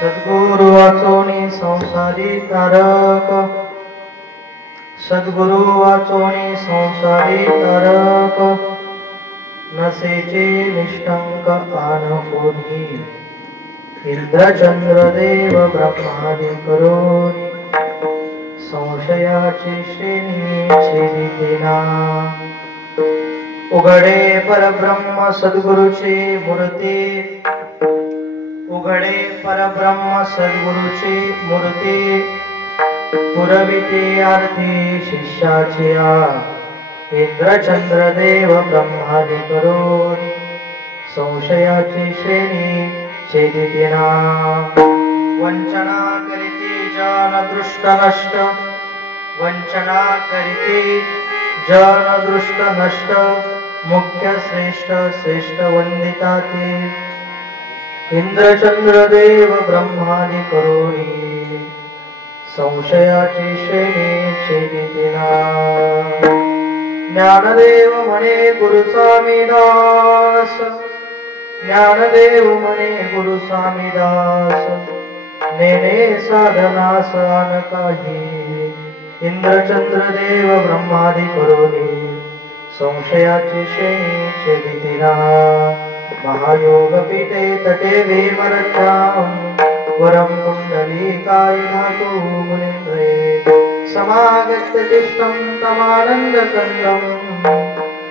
सद्गुरु वाचोनी संसारी तारक, सद्गुरु वाचोनी संसारी तारक, नसेचे निष्ठंक आनकोनी, इंद्रचंद्र देव ब्रह्मादि करोनी, संशयाची श्रेणी छेदितेना, उघडे परब्रह्म सद्गुरुची मूर्ती, उघडे परब्रह्म सद्गुरुची मूर्ती, पुरविते आरती शिष्याची इंद्रचंद्र देव ब्रह्मादि करोनी, संशयाची श्रेणी छेदितेना, वंचना करीती जन दृष्ट नष्ट, वंचना करीती जन दृष्ट नष्ट, मुख्य श्रेष्ठ श्रेष्ठ वंदिता ते, इंद्रचंद्र देव ब्रह्मादि करोनी, संशयाची श्रेणी छेदितेना, ज्ञानदेव म्हणे गुरु स्वामी दास, ज्ञानदेव म्हणे गुरु स्वामी दास, नेणे साधनास आन काही, इंद्रचंद्र देव ब्रह्मादि करोनी, संशयाची श्रेणी छेदितेना, महायोग पीठे तटे विमरचां, वरं कुंडलीकाय धातु मुनीन्द्रे, समागत्य तिष्ठं तमानन्दकन्दं,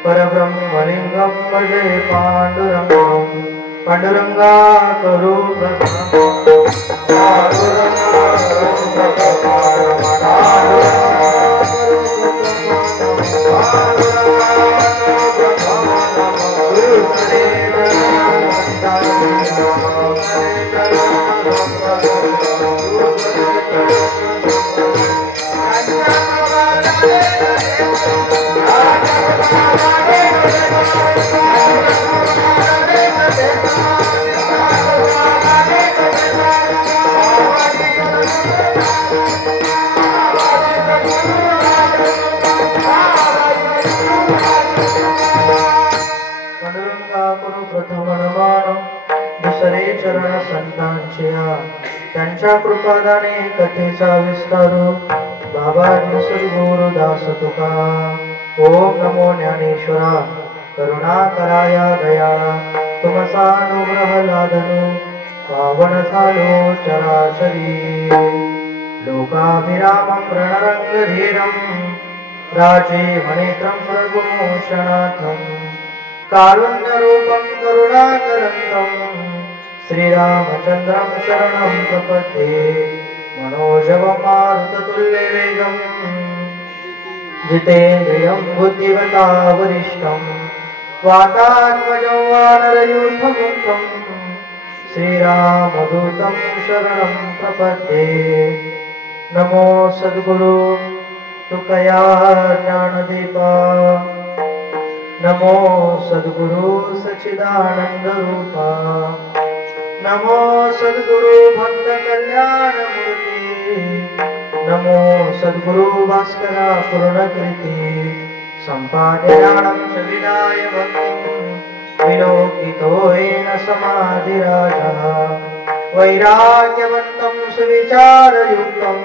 परब्रह्मलिङ्गं भजे पाण्डुरङ्गं, पाण्डुरङ्गा करो त्यांच्या कृपादाने कथेचा विस्तार, बाबाजी सद्गुरु दास तुका, ओम नमो ज्ञानेश्वरा, करुणा कराया दयाळा, तुमचा अनुग्रह लादनो, पावन झालो चराचरी, लोकाभिरामं रणरंगधीरं, राजे मनेत्रं प्रभूषणाथं, कारुण्यरूपं करुणाकरन्दं, श्रीरामचन्द्रं शरणं प्रपद्ये, मनोजवं मारुततुल्यवेगं, जितेन्द्रियं बुद्धिमता वरिष्ठं, वातात्मजं वानरयूथमुख्यं, श्रीरामदूतं शरणं प्रपद्ये, नमो सद्गुरु तुकया ज्ञानदीपा, नमो सद्गुरु सच्चिदानंद रूपा, नमो सद्गुरु भक्त कल्याण मूर्ती, नमो सद्गुरु भास्करा पूर्णकृती, संपाद्य ज्ञानं च विदाय भक्तिं, विलोकितो येन समाधिराजः, वैराग्यवन्तं सुविचारयुक्तं,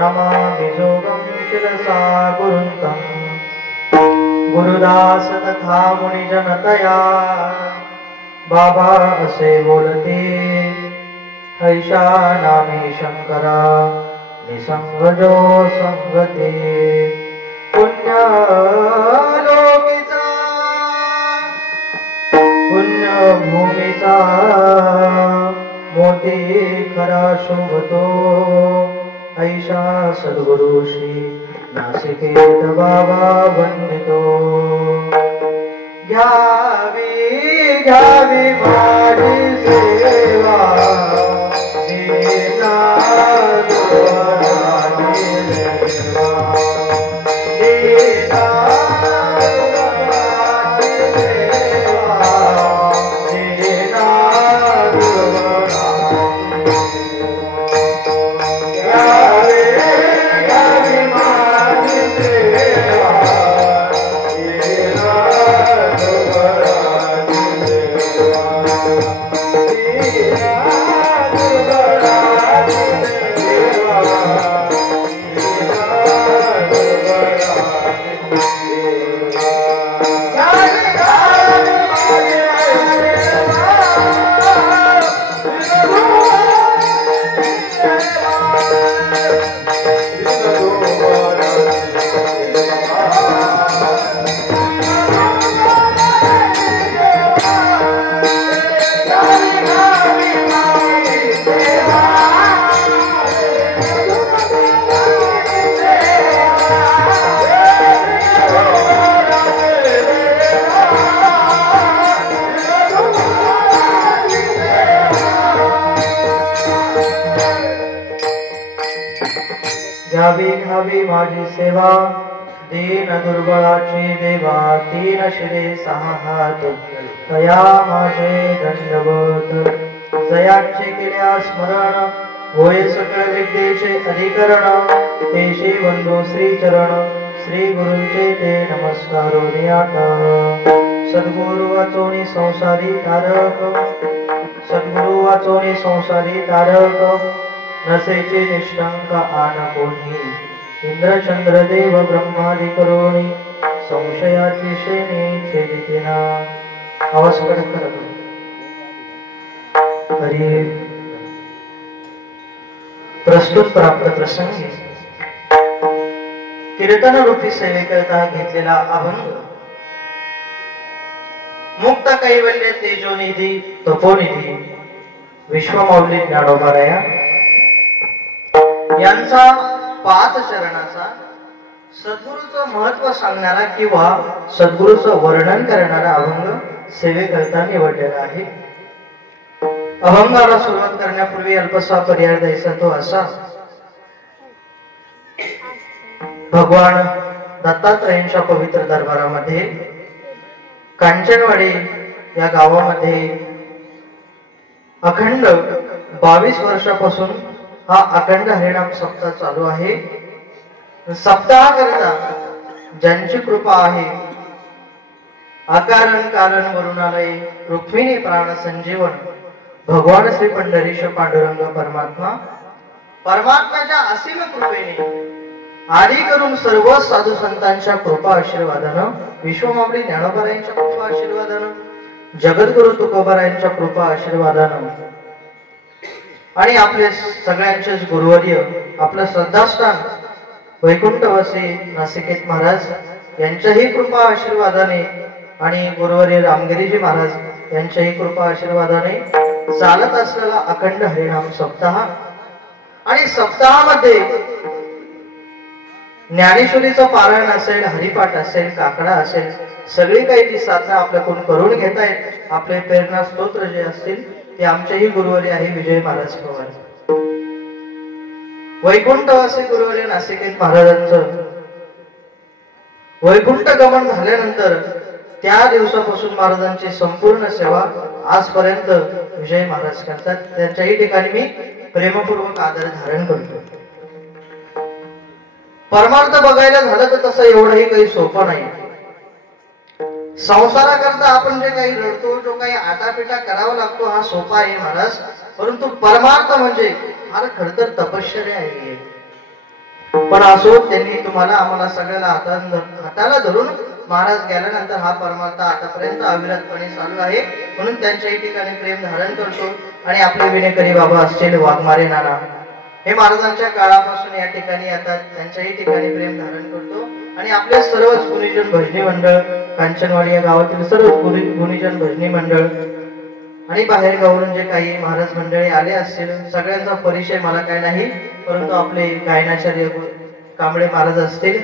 नमामि जोगं शिरसा गुरुन्तं, गुरुदास तथा मुनिजनतया, बाबा असे बोलते, हैषा नामे शंकरा, निसंग जो संगते, पुण्य लोकीचा, पुण्य भूमीचा, मोती खरा शोभतो, ऐशा सद्गुरु श्री नासिकेत बाबा वंदितो, घ्यावी घ्यावी माझी सेवा, घ्यावी माझी सेवा दीन दुर्बळाची देवा तीन शिरे सहा हात तया माझे दंडवत जयाचे केल्या स्मरण होय सकळ विद्येचे अधिकरण तेशी बंधू श्री चरण श्री गुरूंचे ते नमस्कार आता सद्गुरु वाचोनी संसारी तारक सद्गुरु वाचोनी संसारी तारक नसेचे निष्ठंक आन कोणी इंद्रचंद्र देव ब्रह्मादि करोनी संशयाची श्रेणी छेदितेना आवाज कडक करत हरी प्रस्तुत प्राप्त प्रसंगी कीर्तन रूपी सेवेकरता घेतलेला अभंग मुक्त कैवल्य तेजोनिधी तपोनिधी विश्वमौली ज्ञानोबाराया यांचा 5 चरणाचा सद्गुरूचं महत्व सांगणारा किंवा सद्गुरूचं वर्णन करणारा अभंग सेवेकरता निवडलेला आहे. अभंगाला सुरुवात करण्यापूर्वी अल्पसा पर्याय द्यायचा तो असा. भगवान दत्तात्रयांच्या पवित्र दरबारामध्ये कांचनवाडी या गावामध्ये अखंड 22 वर्षापासून हा अखंड हरिनाम सप्ताह चालू आहे. सप्ताह करता ज्यांची कृपा आहे अकारण कारण वरुणालय रुक्मिणी प्राण संजीवन भगवान श्री पंढरीश पांडुरंग परमात्म्याच्या असीम कृपेने आदी करून सर्व साधू संतांच्या कृपा आशीर्वादानं विश्वमावली ज्ञानोबारायांच्या कृपा आशीर्वादानं जगद्गुरु तुकोबारायांच्या कृपा आशीर्वादानं आणि आपले सगळ्यांचेच गुरुवर्य आपलं श्रद्धास्थान वैकुंठवासी नासिकेत महाराज यांच्याही कृपा आशीर्वादाने आणि गुरुवर्य रामगिरीजी महाराज यांच्याही कृपा आशीर्वादाने चालत असलेला अखंड हरिनाम सप्ताह आणि सप्ताहामध्ये ज्ञानेश्वरीचं पारायण असेल हरिपाठ असेल काकडा असेल सगळी काही ती साधना आपल्याकडून करून घेतायत. आपले प्रेरणा स्तोत्र जे असतील ते आमचेही गुरुवर्य आहे विजय महाराज पवार वैकुंठवासी गुरुवर्य नासिकेत महाराजांचं वैकुंठ गमन झाल्यानंतर त्या दिवसापासून महाराजांची संपूर्ण सेवा आजपर्यंत विजय महाराज करतात. त्यांच्याही ठिकाणी मी प्रेमपूर्वक आदर धारण करतो. परमार्थ बघायला झालं तर तसं एवढंही काही सोपं नाही. संसाराकरता आपण जे काही रडतो जो काही आटापिटा करावा लागतो हा सोपा आहे महाराज. परंतु परमार्थ म्हणजे फार खडतर तपश्चर्या आहे. पण असो त्यांनी तुम्हाला आम्हाला सगळ्याला हाताला धरून महाराज गेल्यानंतर हा परमार्थ आतापर्यंत अविरतपणे चालू आहे. म्हणून त्यांच्याही ठिकाणी प्रेम धारण करतो. आणि आपले विनेकरी बाबा असतील वाघमारे नाना हे महाराजांच्या काळापासून या ठिकाणी येतात. त्यांच्याही ठिकाणी प्रेम धारण करतो. आणि आपले सर्वच गुणीजन भजनी मंडळ कांचनवाडी या गावातील सर्व गुणीजन भजनी मंडळ आणि बाहेर गावावरून जे काही महाराज मंडळी आले असतील सगळ्यांचा परिचय मला काय नाही. परंतु आपले गायनाचार्य कांबळे महाराज असतील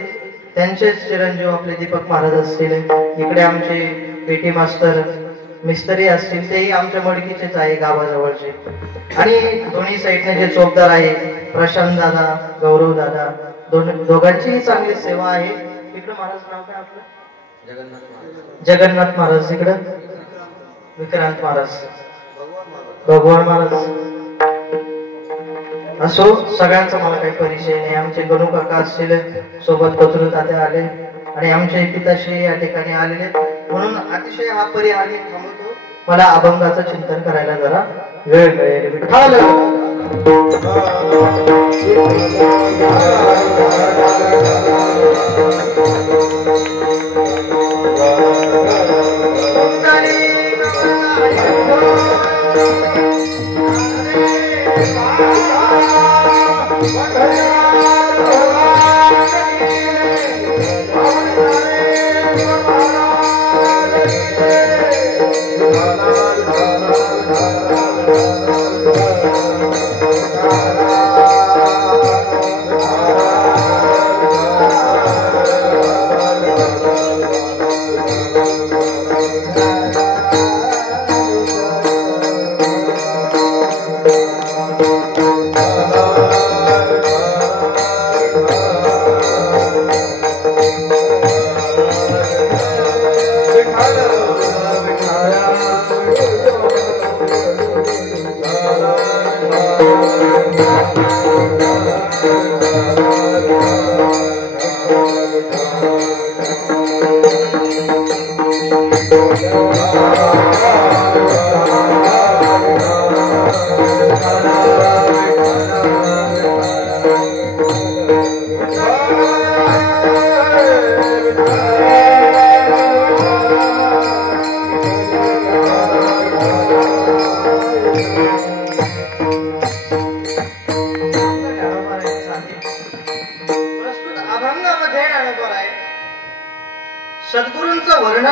त्यांचेच चिरंजीव आपले दीपक महाराज असतील. इकडे आमचे पेटी मास्तर मिस्त्री असतील तेही आमच्या मडकीचेच आहे गावाजवळचे. आणि दोन्ही साईडने जे चौकदार आहे प्रशांत दादा गौरव दादा दोघांचीही चांगली सेवा आहे. इकडे महाराज नाव काय आपलं जगन्नाथ महाराज इकडं विक्रांत महाराज भगवान महाराज असो सगळ्यांचा मला काही परिचय नाही. आमचे गणू काका असतील सोबत कचरू तात्या आले आणि आमचे पिताश्री या ठिकाणी आलेले. म्हणून अतिशय हा परिहारी थांबवतो. मला अभंगाचं चिंतन करायला जरा वेळ मिळेल.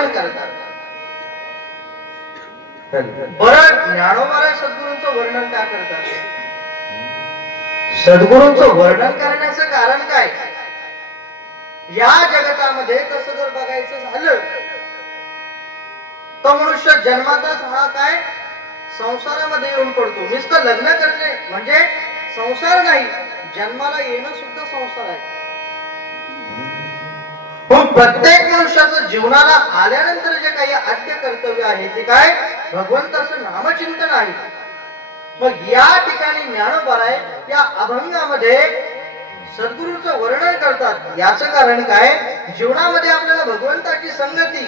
वर्णन करतात. बरं ज्ञानोबा सद्गुरूंचं वर्णन का करतात? सद्गुरूंचं वर्णन करण्याचं कारण काय? या जगतामध्ये तसं जर बघायचं झालं तो मनुष्य जन्मातच हा काय संसारामध्ये येऊन पडतो. नुसतं लग्न करणे म्हणजे संसार नाही, जन्माला येणं सुद्धा संसार आहे. पण प्रत्येक मनुष्याचं जीवनाला आल्यानंतर जे काही आद्य कर्तव्य आहे ते काय? भगवंताचं नामचिंतन आहे. मग या ठिकाणी ज्ञानोबाराय या अभंगामध्ये सद्गुरूचं वर्णन करतात. याचं कारण काय? जीवनामध्ये आपल्याला भगवंताची संगती,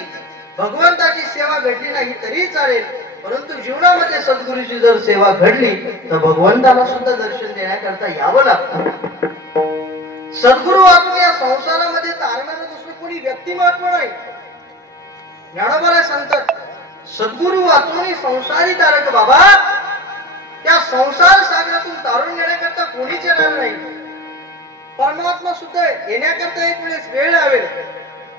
भगवंताची सेवा घडली नाही तरी चालेल, परंतु जीवनामध्ये सद्गुरूची जर सेवा घडली तर भगवंताला सुद्धा दर्शन देण्याकरता यावं लागतं. सद्गुरू वाचून या संसारामध्ये तारणारं दुसरं कोणी व्यक्तिमत्व नाही. ज्ञानोबा सांगतात सद्गुरू वाचून संसारी तारक बाबा, त्या संसार सागरातून तारून नेण्याकरता कोणीच येणार नाही. परमात्मा सुद्धा येण्याकरता एक वेळेस वेळ लावेल,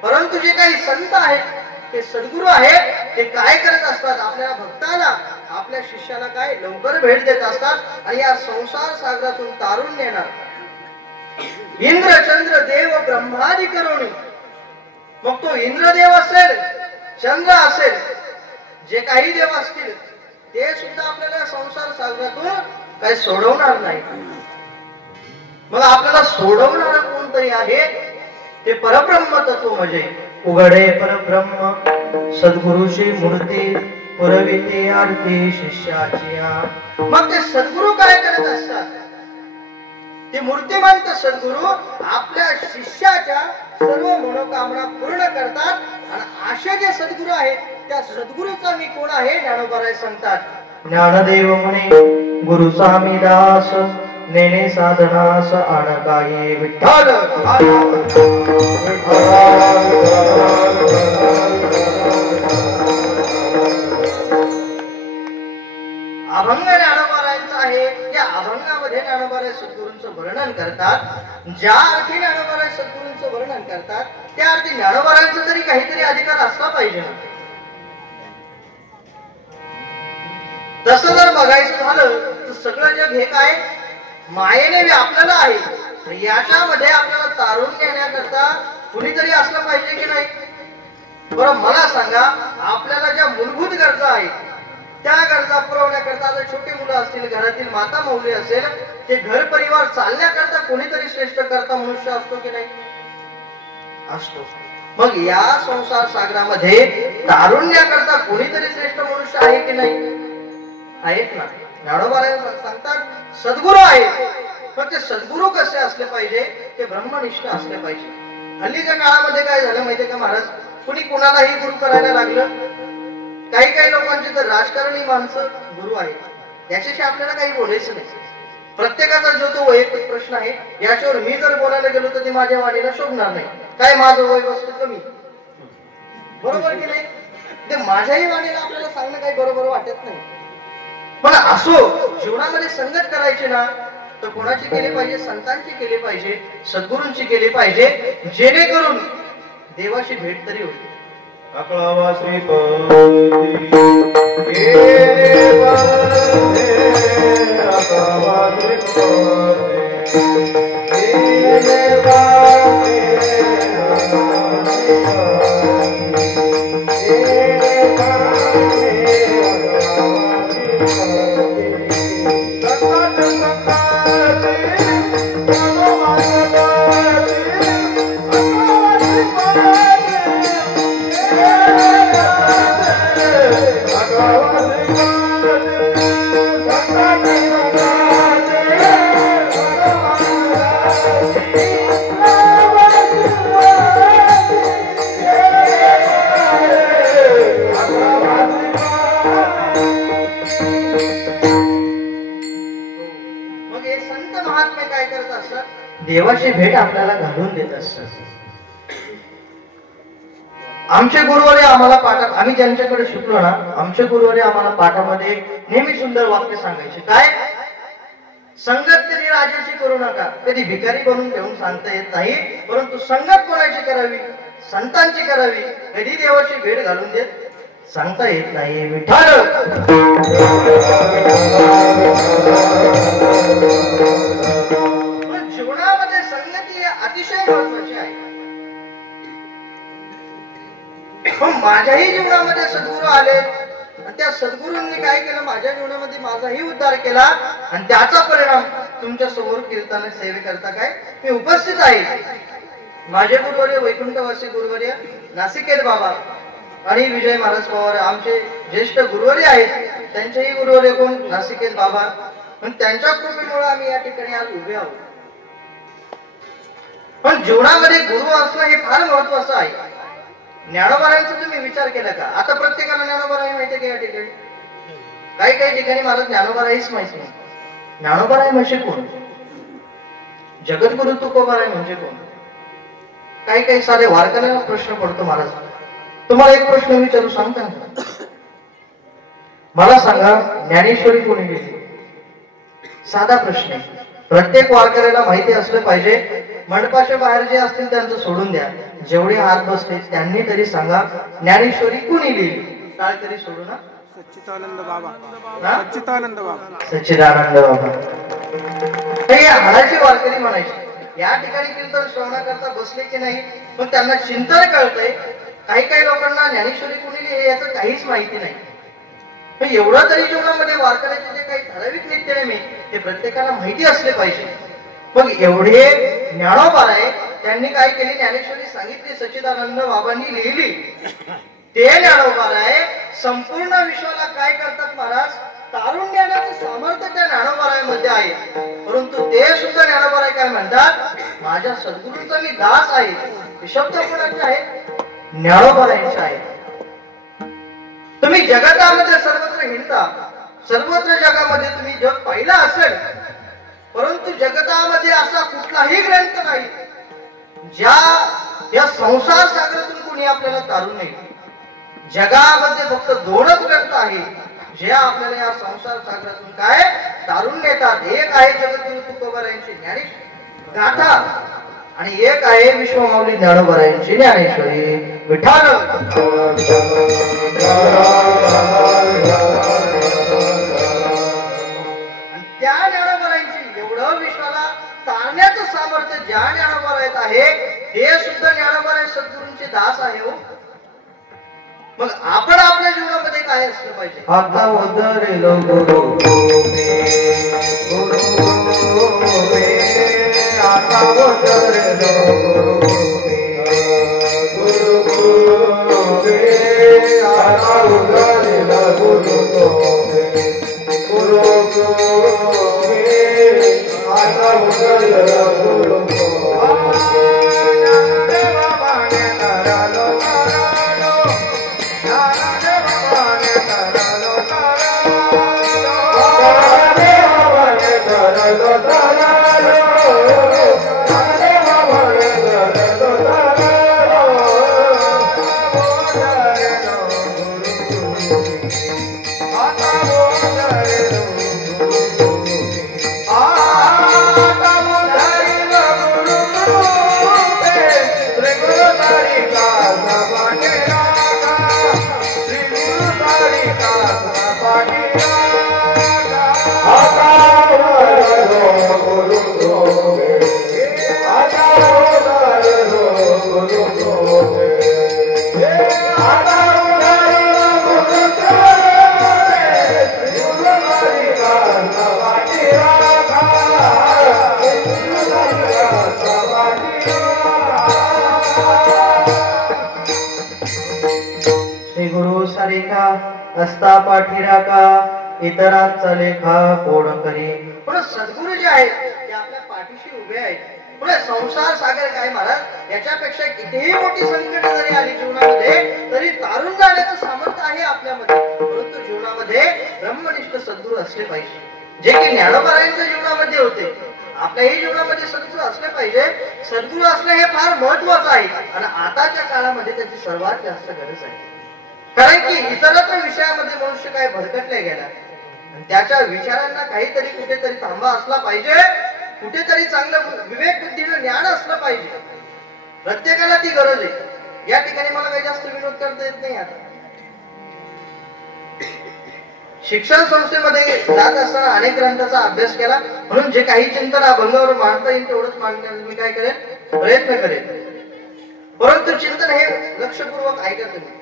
परंतु जे काही संत आहेत ते सद्गुरू आहेत ते काय करत असतात? आपल्या भक्ताला, आपल्या शिष्याला काय लवकर भेट देत असतात आणि या संसार सागरातून तारून नेणार. इंद्र चंद्र देव ब्रह्मादि करुणी, मग तो इंद्रदेव असेल, चंद्र असेल, जे काही देव असतील ते सुद्धा आपल्याला संसार सागरातून काही सोडवणार नाही. मग आपल्याला सोडवणार कोणतरी आहे ते परब्रह्म तत्व म्हणजे उघडे परब्रह्म सद्गुरूची मूर्ती पुरविते आरती शिष्याची. मग ते सद्गुरू काय करत असतात? ते मूर्तिमंत सद्गुरू आपल्या शिष्याच्या सर्व मनोकामना पूर्ण करतात. आणि असे जे सद्गुरू आहेत त्या सद्गुरूचा मी कोण आहे? ज्ञानोबा सांगतात. ज्ञानदेव म्हणे गुरुचा मी दास, नेने साधनास आणकाये विठ्ठल. अभंग ज्ञानोबारायांचा आहे. या अभंगामध्ये ज्ञानोबाराय सद्गुरूंचं वर्णन करतात. ज्या अर्थी ज्ञानोबाराय सद्गुरूंचं वर्णन करतात त्या अर्थी ज्ञानोबारायांचा तरी काहीतरी अधिकार असला पाहिजे ना. तसं जर बघायचं झालं तर सगळं जग हे काय मायेने व्यापलेलं आहे. याच्यामध्ये आपल्याला तारून नेण्याकरता कुणीतरी असलं पाहिजे की नाही? बरं मला सांगा, आपल्याला ज्या मूलभूत गरजा आहेत त्या गरजा पुरवण्याकरता आता छोटे मुलं असतील, घरातील माता मौली असेल, ते घर परिवार चालण्याकरता कोणीतरी श्रेष्ठ करता मनुष्य असतो की नाही? असतो. मग या संसार सागरामध्ये तारुण्याकरता कोणीतरी श्रेष्ठ मनुष्य आहे की नाही? आहेत ना. ज्ञानोबा सांगतात सद्गुरू आहेत. पण ते सद्गुरू कसे असले पाहिजे? ते ब्रह्मनिष्ठ असले पाहिजे. हल्लीच्या काळामध्ये काय झालं माहितीये का महाराज? कुणी कुणालाही गुरु करायला लागलं. काही काही लोकांची तर राजकारणी माणसं गुरु आहेत. याच्याशी आपल्याला काही बोलायचं नाही. प्रत्येकाचा जो तो वैयक्तिक प्रश्न आहे, याच्यावर मी जर बोलायला गेलो तर ते माझ्या वाणीला शोभणार नाही. काय माझं वय वस्तू कमी, बरोबर की नाही? ते माझ्याही वाणीला आपल्याला सांगणं काही बरोबर वाटत नाही. पण असो, जीवनामध्ये संगत करायची ना तर कोणाची केली पाहिजे? संतांची केली पाहिजे, सद्गुरूंची केली पाहिजे, जेणेकरून देवाची भेट तरी होईल. अकळावा श्रीपती देवाची भेट आपल्याला घालून देत असतात. आमचे गुरुवारी आम्हाला पाठात, आम्ही ज्यांच्याकडे शिकलो ना, आमचे गुरुवारी आम्हाला पाठामध्ये नेहमी सुंदर वाक्य सांगायचे. काय? संगत कधी राजाची करू नका. कधी भिकारी बनून घेऊन सांगता येत नाही, परंतु संगत कोणाची करावी संतांची करावी, कधी देवाची भेट घालून देत सांगता येत नाही. विठ्ठल पण जीवनामध्ये संगती अतिशय महत्वाची आहे. पण माझ्याही जीवनामध्ये सद्गुरू आले आणि त्या सद्गुरूंनी काय केलं, माझ्या जीवनामध्ये माझाही उद्धार केला आणि त्याचा परिणाम तुमच्या समोर कीर्तन सेवे करता काय मी उपस्थित आहे. माझे गुरुवर्य वैकुंठवासी गुरुवर्य नासिकेत बाबा आणि विजय महाराज पवार आमचे ज्येष्ठ गुरुवर्य आहेत. त्यांचेही गुरुवर्य कोण नासिकेत बाबा. पण त्यांच्या कृपेमुळे आम्ही या ठिकाणी आज उभे आहोत. पण जीवनामध्ये गुरु असणं हे फार महत्वाचं आहे. ज्ञानोबारायांचा तुम्ही विचार केला का? आता प्रत्येकाला ज्ञानोबाराय माहिती आहे का? या ठिकाणी काही काही ठिकाणी मला ज्ञानोबाराईच माहिती नाही. ज्ञानोबाराय म्हणजे कोण? जगद्गुरु तुकोबाराय म्हणजे कोण? काही काही सारे वारकऱ्यांना प्रश्न पडतो. महाराज तुम्हाला एक प्रश्न विचारू सांगता का? मला सांगा ज्ञानेश्वरी कोणी लिहिली? साधा प्रश्न आहे. प्रत्येक वारकऱ्याला माहिती असलं पाहिजे. मंडपाच्या बाहेर जे असतील त्यांचं सोडून द्या. जेवढे हात बसले त्यांनी तरी सांगा ज्ञानेश्वरी कुणी लिहिली? टाळकरी सोडू ना. सच्चिदानंद बाबा. सच्चिदानंद बाबा. सच्चिदानंद बाबा. हे हाडाचे वारकरी म्हणायचे. या ठिकाणी कीर्तन श्रवणाकरता बसले की नाही पण त्यांना चिंतन कळतंय. काही काही लोकांना ज्ञानेश्वरी कुणी लिहिली याचं काहीच माहिती नाही. पण एवढं तरी जीवनामध्ये वारकऱ्याचे जे काही ठराविक नित्यनेम ते प्रत्येकाला माहिती असले पाहिजे. मग एवढे ज्ञानोबाराय त्यांनी काय केली? ज्ञानेश्वरी सांगितली, सच्चिदानंद बाबांनी लिहिली. ते ज्ञानोबाराय संपूर्ण विश्वाला काय करतात महाराज? तारून देण्याचं सामर्थ्य त्या ज्ञानोबारायमध्ये आहे. परंतु ते सुद्धा ज्ञानोबाराय काय म्हणतात? माझ्या सद्गुरूंचा मी दास आहे. हे शब्द कोणाचे आहेत? ज्ञानोबारायांचे आहेत. तुम्ही जगामध्ये सर्वत्र हिंडता. सर्वत्र जगामध्ये तुम्ही जग पाहिलं असेल. परंतु जगतामध्ये असा कुठलाही ग्रंथ नाही ज्या या संसार सागरातून कोणी आपल्याला तारून नाही. जगामध्ये फक्त दोनच ग्रंथ आहेत जे आपल्याला या संसार सागरातून काय तारून नेतात. एक आहे जगद्गुरु तुकोबारायांची ज्ञानेश्वरी गाथा आणि एक आहे विश्वमाऊली ज्ञानोबारायांची ज्ञानेश्वरी. विठ्ठल त्या ज्ञानोबारायांची एवढं विश्वाला तारण्याचं सामर्थ्य ज्या ज्ञानोबारायत आहे ते सुद्धा ज्ञानोबाराय सद्गुरूंचे दास आहे. हो मग आपण आपल्या जीवनामध्ये काय असलं पाहिजे? आता उदरेलो गुरु आता उदरेलो आता उदरेलो गुरु आता उदरेलो असता पाठीरा का इतरांचा लेखा कोण करी. पण सद्गुरू जे आहेत ते आपल्या पाठीशी उभे आहेत. पुढे संसार सागर काय महाराज याच्यापेक्षा कितीही मोठी संकट जरी आली जीवनामध्ये तरी तारून जाण्याचं सामर्थ्य आहे आपल्यामध्ये. परंतु जीवनामध्ये ब्रह्मनिष्ठ सद्गुरू असले पाहिजे जे की ज्ञानोबारायांच्या जीवनामध्ये होते. आपल्याही जीवनामध्ये सद्गुरू असले पाहिजे. सद्गुरू असणे हे फार महत्वाचं आहे आणि आताच्या काळामध्ये त्याची सर्वात जास्त गरज आहे. कारण की इतरत्र विषयामध्ये मनुष्य काय भरकटले गेला. त्याच्या विचारांना काहीतरी कुठेतरी थांबा असला पाहिजे. कुठेतरी चांगलं विवेक बुद्धीनं ज्ञान असलं पाहिजे. प्रत्येकाला ती गरज आहे. या ठिकाणी मला काही जास्त विनोद करता येत नाही आता. शिक्षण संस्थेमध्ये जात असताना अनेक ग्रंथाचा अभ्यास केला, म्हणून जे काही चिंतन अभंगावर मांडता येईल तेवढंच मांडण्याचा मी काय करेन, प्रयत्न करेन. परंतु चिंतन हे लक्षपूर्वक ऐका तुम्ही.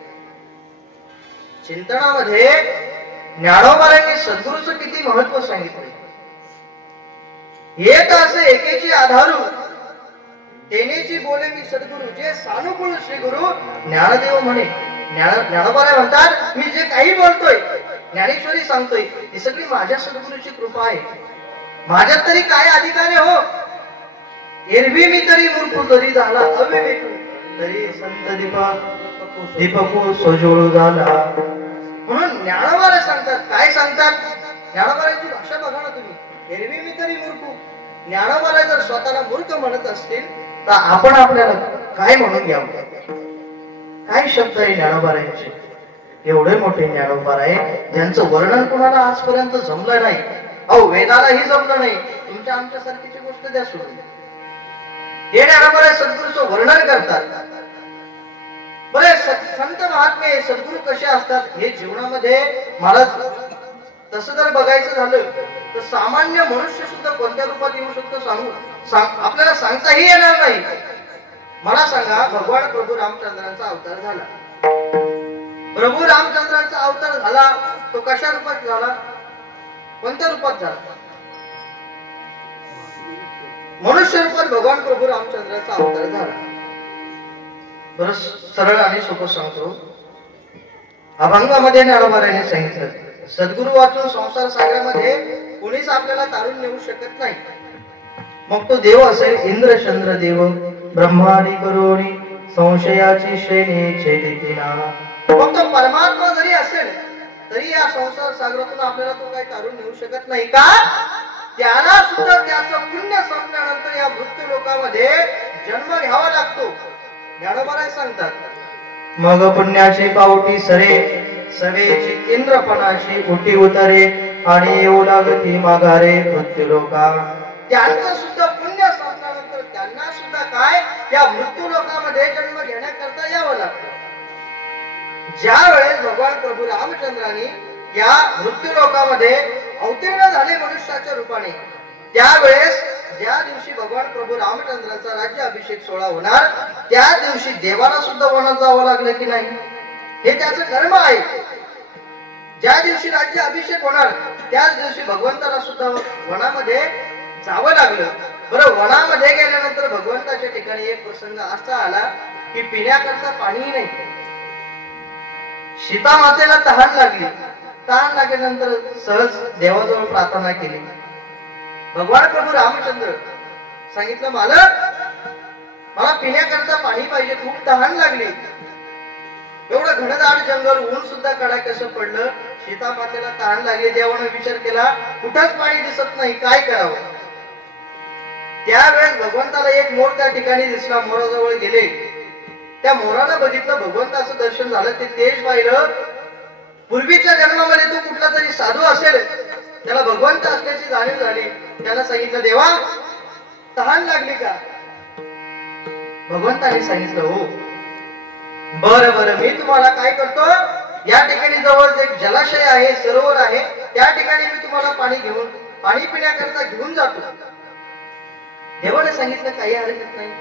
चिंतनामध्ये ज्ञानोबारांनी सद्गुरूचं किती महत्व सांगितलं. एक असे एकेची आधारू देण्याची बोले मी सद्गुरू, जे सानुकूळ श्री गुरु ज्ञानदेव म्हणे. ज्ञानोबाराय म्हणतात, मी जे काही बोलतोय, ज्ञानेश्वरी सांगतोय, ही सगळी माझ्या सद्गुरूची कृपा आहे. माझ्यात तरी काय अधिकार आहे हो. एरवी मी तरी मूर्ख जरी झाला अविवेक, तरी संत दीपकू सोजोळू झाला. म्हणून ज्ञानोबाराय सांगतात, काय सांगतात, ज्ञानोबारायची भाषा बघा ना तुम्ही. एरवी मी तरी मूर्ख. ज्ञानोबाराय जर स्वतःला मूर्ख म्हणत असतील तर आपण आपल्याला काय म्हणून घ्यावं. काय शब्द आहे ज्ञानोबारायांचे. एवढे मोठे ज्ञानोबाराय ज्यांचं वर्णन कुणाला आजपर्यंत जमलं नाही. अहो वेदालाही जमलं नाही, तुमच्या आमच्या सारखीची गोष्ट द्या सोडून. हे ज्ञानोबाराय सद्गुरूचं वर्णन करतात. बरे संत महात्मे सद्गुरू कसे असतात हे जीवनामध्ये मला तसं जर बघायचं झालं तर सामान्य मनुष्य सुद्धा कोणत्या रूपात येऊ शकतो आपल्याला सांगताही येणार नाही. मला सांगा, भगवान प्रभू रामचंद्रांचा अवतार झाला. प्रभू रामचंद्रांचा अवतार झाला तो कशा रूपात झाला, कोणत्या रूपात झाला. मनुष्य रूपात भगवान प्रभू रामचंद्रांचा अवतार झाला. बरं सरळ आणि सोपं सांगतो. अभंगामध्ये ज्ञानोबारायांनी सांगितलं, सद्गुरू वाचून संसार सागरामध्ये कोणीच आपल्याला तारून नेऊ शकत नाही. मग तो देव असेल इंद्र चंद्र देव, ब्रह्मादी करोनी संशयाची श्रेणी छेदितिना. मग तो परमात्मा जरी असेल तरी या संसार सागरातून आपल्याला तो काही तारून नेऊ शकत नाही. का, त्याला सुद्धा त्याचं पुण्य संपल्यानंतर या मृत्यू लोकामध्ये जन्म घ्यावा लागतो. ज्ञानोबाराय सांगतात, मग पुण्याची पावटी सरे, सवेची इंद्रपणाची उटी उतरे, आणि येऊ लागती माघारे मृत्यू लोका. त्यांचं सुद्धा पुण्य संपल्यानंतर त्यांना सुद्धा काय या मृत्यू लोकामध्ये जन्म घेण्याकरता यावं लागतं. ज्या वेळेस भगवान प्रभू रामचंद्रांनी या मृत्यू लोकामध्ये अवतीर्ण झाले मनुष्याच्या रूपाने, त्यावेळेस ज्या दिवशी भगवान प्रभू रामचंद्राचा राज्य अभिषेक सोहळा होणार, त्या दिवशी देवाला सुद्धा वनात जावं लागलं की नाही, हे त्याचं कर्म आहे. ज्या दिवशी राज्य अभिषेक होणार त्याच दिवशी भगवंताला सुद्धा वनामध्ये जावं लागलं. बरं, वनामध्ये गेल्यानंतर भगवंताच्या ठिकाणी एक प्रसंग असा आला की पिण्याकरता पाणीही नाही. सीता मातेला तहान लागली. तहान लागल्यानंतर सहज देवाजवळ प्रार्थना केली. भगवान प्रभू रामचंद्र सांगितलं, मला पिण्याकरता पाणी पाहिजे, खूप तहान लागली. एवढं घनदाट जंगल, ऊन सुद्धा कडाकसं पडलं. सीता मातेला तहान लागली. देवानं विचार केला, कुठंच पाणी दिसत नाही, काय करावं. त्यावेळेस भगवंताला एक मोर त्या ठिकाणी दिसला. मोराजवळ गेले. त्या मोरानं बघितलं, भगवंताचं दर्शन झालं. ते तेज पाहिलं. पूर्वीच्या जन्मामध्ये तो कुठला तरी साधू असेल, त्याला भगवंत असल्याची जाणीव झाली. त्याला सांगितलं, देवा तहान लागली का. भगवंताने सांगितलं, हो. बरं बरं, मी तुम्हाला काय करतो, या ठिकाणी जवळ एक जलाशय आहे, सरोवर आहे, त्या ठिकाणी मी तुम्हाला पाणी पिण्याकरता घेऊन जातो. देवाने सांगितलं, काही हरकत नाही.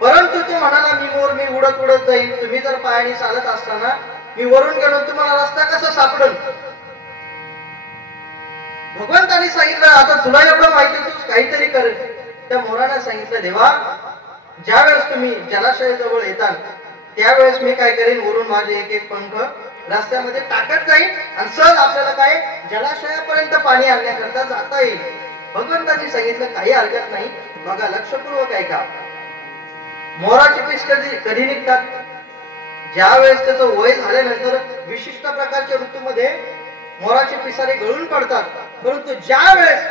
परंतु तो म्हणाला, मी उडत उडत जाईल. तुम्ही जर पायाने चालत असताना मी वरून गेलो, तुम्हाला रस्ता कसा सापडेल. भगवंताने सांगितलं, आता तुला एवढं माहिती, तू काहीतरी कर. त्या मोराने सांगितलं, देवा ज्यावेळेस तुम्ही जलाशयाजवळ येताल त्यावेळेस मी काय करेन, वरून माझे एक एक पंख रस्त्यामध्ये टाकत जाईल आणि सहज आपल्याला काय जलाशयापर्यंत पाणी आणण्याकरता जाता येईल. भगवंतांनी सांगितलं, काही हरकत नाही. बघा, लक्षपूर्वक ऐका. मोराचे पिस कधी निघतात, ज्या वेळेस त्याचं वय झाल्यानंतर विशिष्ट प्रकारच्या ऋतूमध्ये मोराचे पिसारे गळून पडतात. परंतु ज्या वेळेस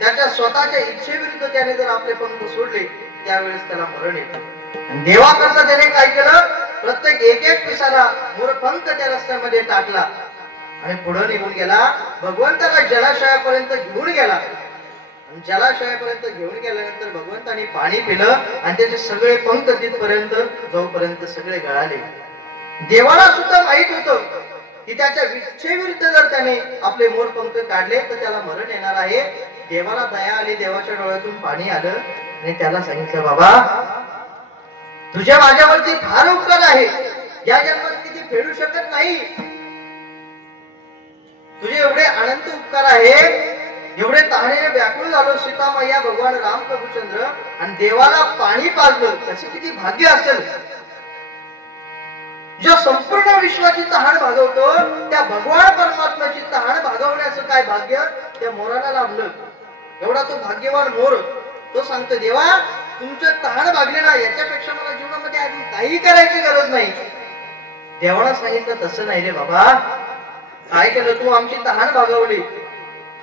त्याच्या स्वतःच्या इच्छेविरुद्ध त्याने जर आपले पंख सोडले त्यावेळेस त्याला मरण येतं. देवाकरता त्याने काय केलं, प्रत्येक एक एक पिसाला मोरपंख त्या रस्त्यामध्ये टाकला आणि पुढे निघून गेला. भगवंताला जलाशयापर्यंत घेऊन गेला. जलाशयापर्यंत घेऊन गेल्यानंतर भगवंतानी पाणी पिलं आणि त्याचे सगळे पंख तिथपर्यंत जाऊपर्यंत सगळे गळाले. देवाला सुद्धा माहित होतं की त्याच्या इच्छेविरुद्ध जर त्याने आपले मोरपंख काढले तर त्याला मरण येणार आहे. देवाला दया आली, देवाच्या डोळ्यातून पाणी आलं आणि त्याला सांगितलं, बाबा तुझ्या माझ्यावरती फार उपकार आहे, या जन्मात किती फेडू शकत नाही. तुझे एवढे अनंत उपकार आहे, एवढे तहानेने व्याकुळ झालो सीतामाया भगवान राम प्रभुचंद्र आणि देवाला पाणी पाजलं, त्याचे किती भाग्य असेल. जो संपूर्ण विश्वाची तहान भागवतो त्या भगवान परमात्म्याची तहान भागवण्याचं काय भाग्य त्या मोराला लाभलं. एवढा तो भाग्यवान मोर. तो सांगतो, देवा तुमचं तहान भागले ना, याच्यापेक्षा मला जीवनामध्ये अजून काही करायची गरज नाही. देवाला सांगितलं, तसं नाही रे बाबा, काय केलं तू, आमची तहान भागवली,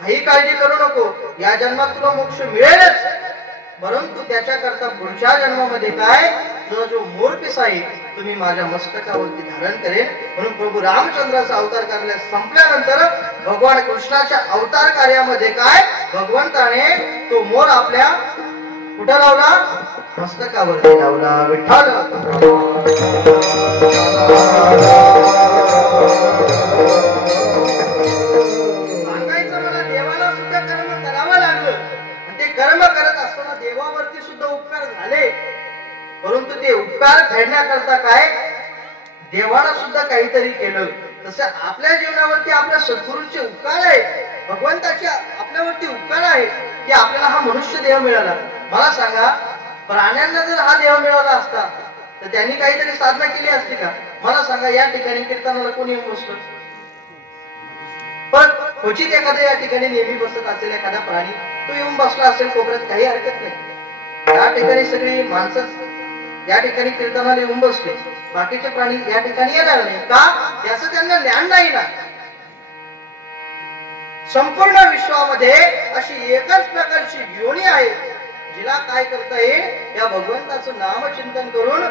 काही काळजी करू नको, या जन्मात तुला मोक्ष मिळेलच, परंतु त्याच्याकरता पुढच्या जन्मामध्ये काय, तुझा जो मोरपिस आहे तुम्ही माझ्या मस्तकावरती धारण करेन. म्हणून प्रभू रामचंद्राचा अवतार कार्य संपल्यानंतर भगवान कृष्णाच्या अवतार कार्यामध्ये काय, भगवंताने तो मोर आपल्या कुठं लावला, मस्तकावरती लावला. विठ्ठल सांगायचं मला, देवाला सुद्धा कर्म करावं लागलं आणि ते कर्म करत असताना देवावरती सुद्धा उपकार झाले, परंतु ते उपकार फेडण्याकरता काय, देवाला सुद्धा काहीतरी केलं. तसं आपल्या जीवनावरती आपल्या सद्गुरूंचे उपकार आहे, भगवंताचे आपल्यावरती उपकार आहे की आपल्याला हा मनुष्य देह मिळाला. मला सांगा, प्राण्यांना जर हा देह मिळाला असता तर त्यांनी काहीतरी साधना केली असती का? मला सांगा, या ठिकाणी कीर्तनाला कोणी येऊन बसलं? पण क्वचित एखाद्या या ठिकाणी नेहमी बसत असेल एखादा प्राणी, तो येऊन बसला असेल कोपऱ्यात, काही हरकत नाही. या ठिकाणी सगळी माणसं या ठिकाणी कीर्तनाला येऊन बसले, बाकीचे प्राणी या ठिकाणी येणार नाही का? याचं त्यांना ज्ञान नाही ना. संपूर्ण विश्वामध्ये अशी एकच प्रकारची योनी आहे जिला काय करता येईल, या भगवंताचं नामचिंतन करून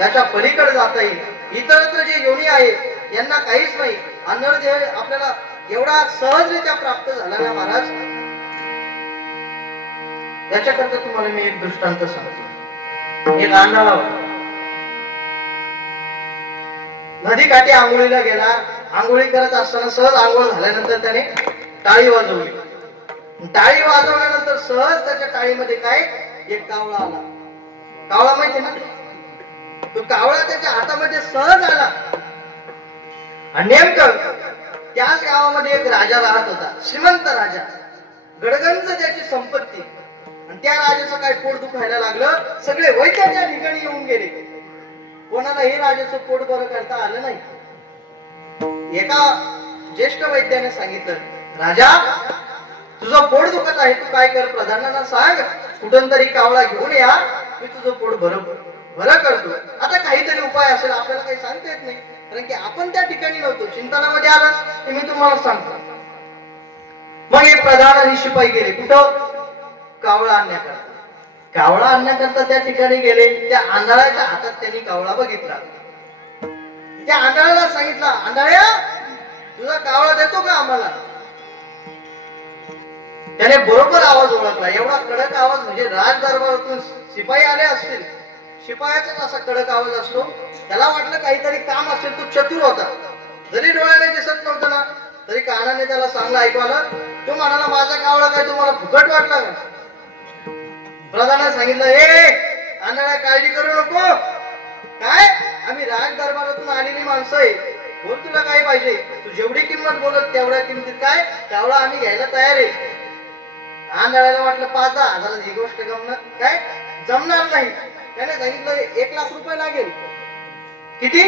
याच्या पलीकडे जाता येईल. इतरत्र जे योनी आहे यांना काहीच नाही. अनर्थ देह आपल्याला एवढा सहजरित्या प्राप्त झाला ना महाराज. याच्याकरता तुम्हाला मी एक दृष्टांत सांगतो. एक आंधळा नदीकाठी आंघोळीला गेला. आंघोळी करत असताना सहज आंघोळ झाल्यानंतर त्याने टाळी वाजवली. टाळी वाजवल्यानंतर सहज त्याच्या टाळीमध्ये काय, एक कावळा आला. कावळा माहिती ना, तो कावळा त्याच्या हातामध्ये सहज आला. आणि नेमकं त्याच गावामध्ये एक राजा राहत होता, श्रीमंत राजा, गडगंज त्याची संपत्ती. आणि त्या राजाचं काय पोट दुखायला लागलं, सगळे वैद्य त्या ठिकाणी येऊन गेले, कोणालाही राजाचं पोट बरं करता आलं नाही. एका ज्येष्ठ वैद्याने सांगितलं, राजा तुझं पोट दुखत आहे, तू काय कर, प्रधानांना सांग कुठून तरी कावळा घेऊन या, मी तुझं पोट बरं करतो. आता काहीतरी उपाय असेल, आपल्याला काही सांगता येत नाही, कारण की आपण त्या ठिकाणी नव्हतो. चिंतनामध्ये आलं की मी तुम्हाला सांगतो. मग हे प्रधान आणि शिपाई गेले कुठं, कावळा आणण्याकरता. कावळा आणण्याकरता त्या ठिकाणी गेले. त्या आंधळ्याच्या हातात त्यांनी कावळा बघितला. त्या आंधळ्याला सांगितलं, आंधळ्या तुझा कावळा देतो का आम्हाला? त्याने बरोबर आवाज ओळखला. एवढा कडक आवाज, म्हणजे राज दरबारातून शिपाई आले असतील, शिपायाचाच असा कडक आवाज असतो. त्याला वाटलं काहीतरी काम असेल. तो चतुर होता, जरी डोळ्याने दिसत नव्हतं ना तरी कानाने त्याला चांगलं ऐकू आलं. तो म्हणाला, माझा कावळा काय तुम्हाला फुकट वाटला का? प्रधानाने सांगितलं, ए आंधळ्या काळजी करू नको, काय आम्ही राज दरबारातून आलेली माणसं आहे, बोल तुला काय पाहिजे, तू जेवढी किंमत बोलत तेवढ्या किमतीत काय कावळा आम्ही घ्यायला तयार आहे. आंधळ्याला वाटलं 5-10 हजारात ही गोष्ट काय जमणार नाही. त्याने सांगितलं 1 लाख रुपये लागेल. किती?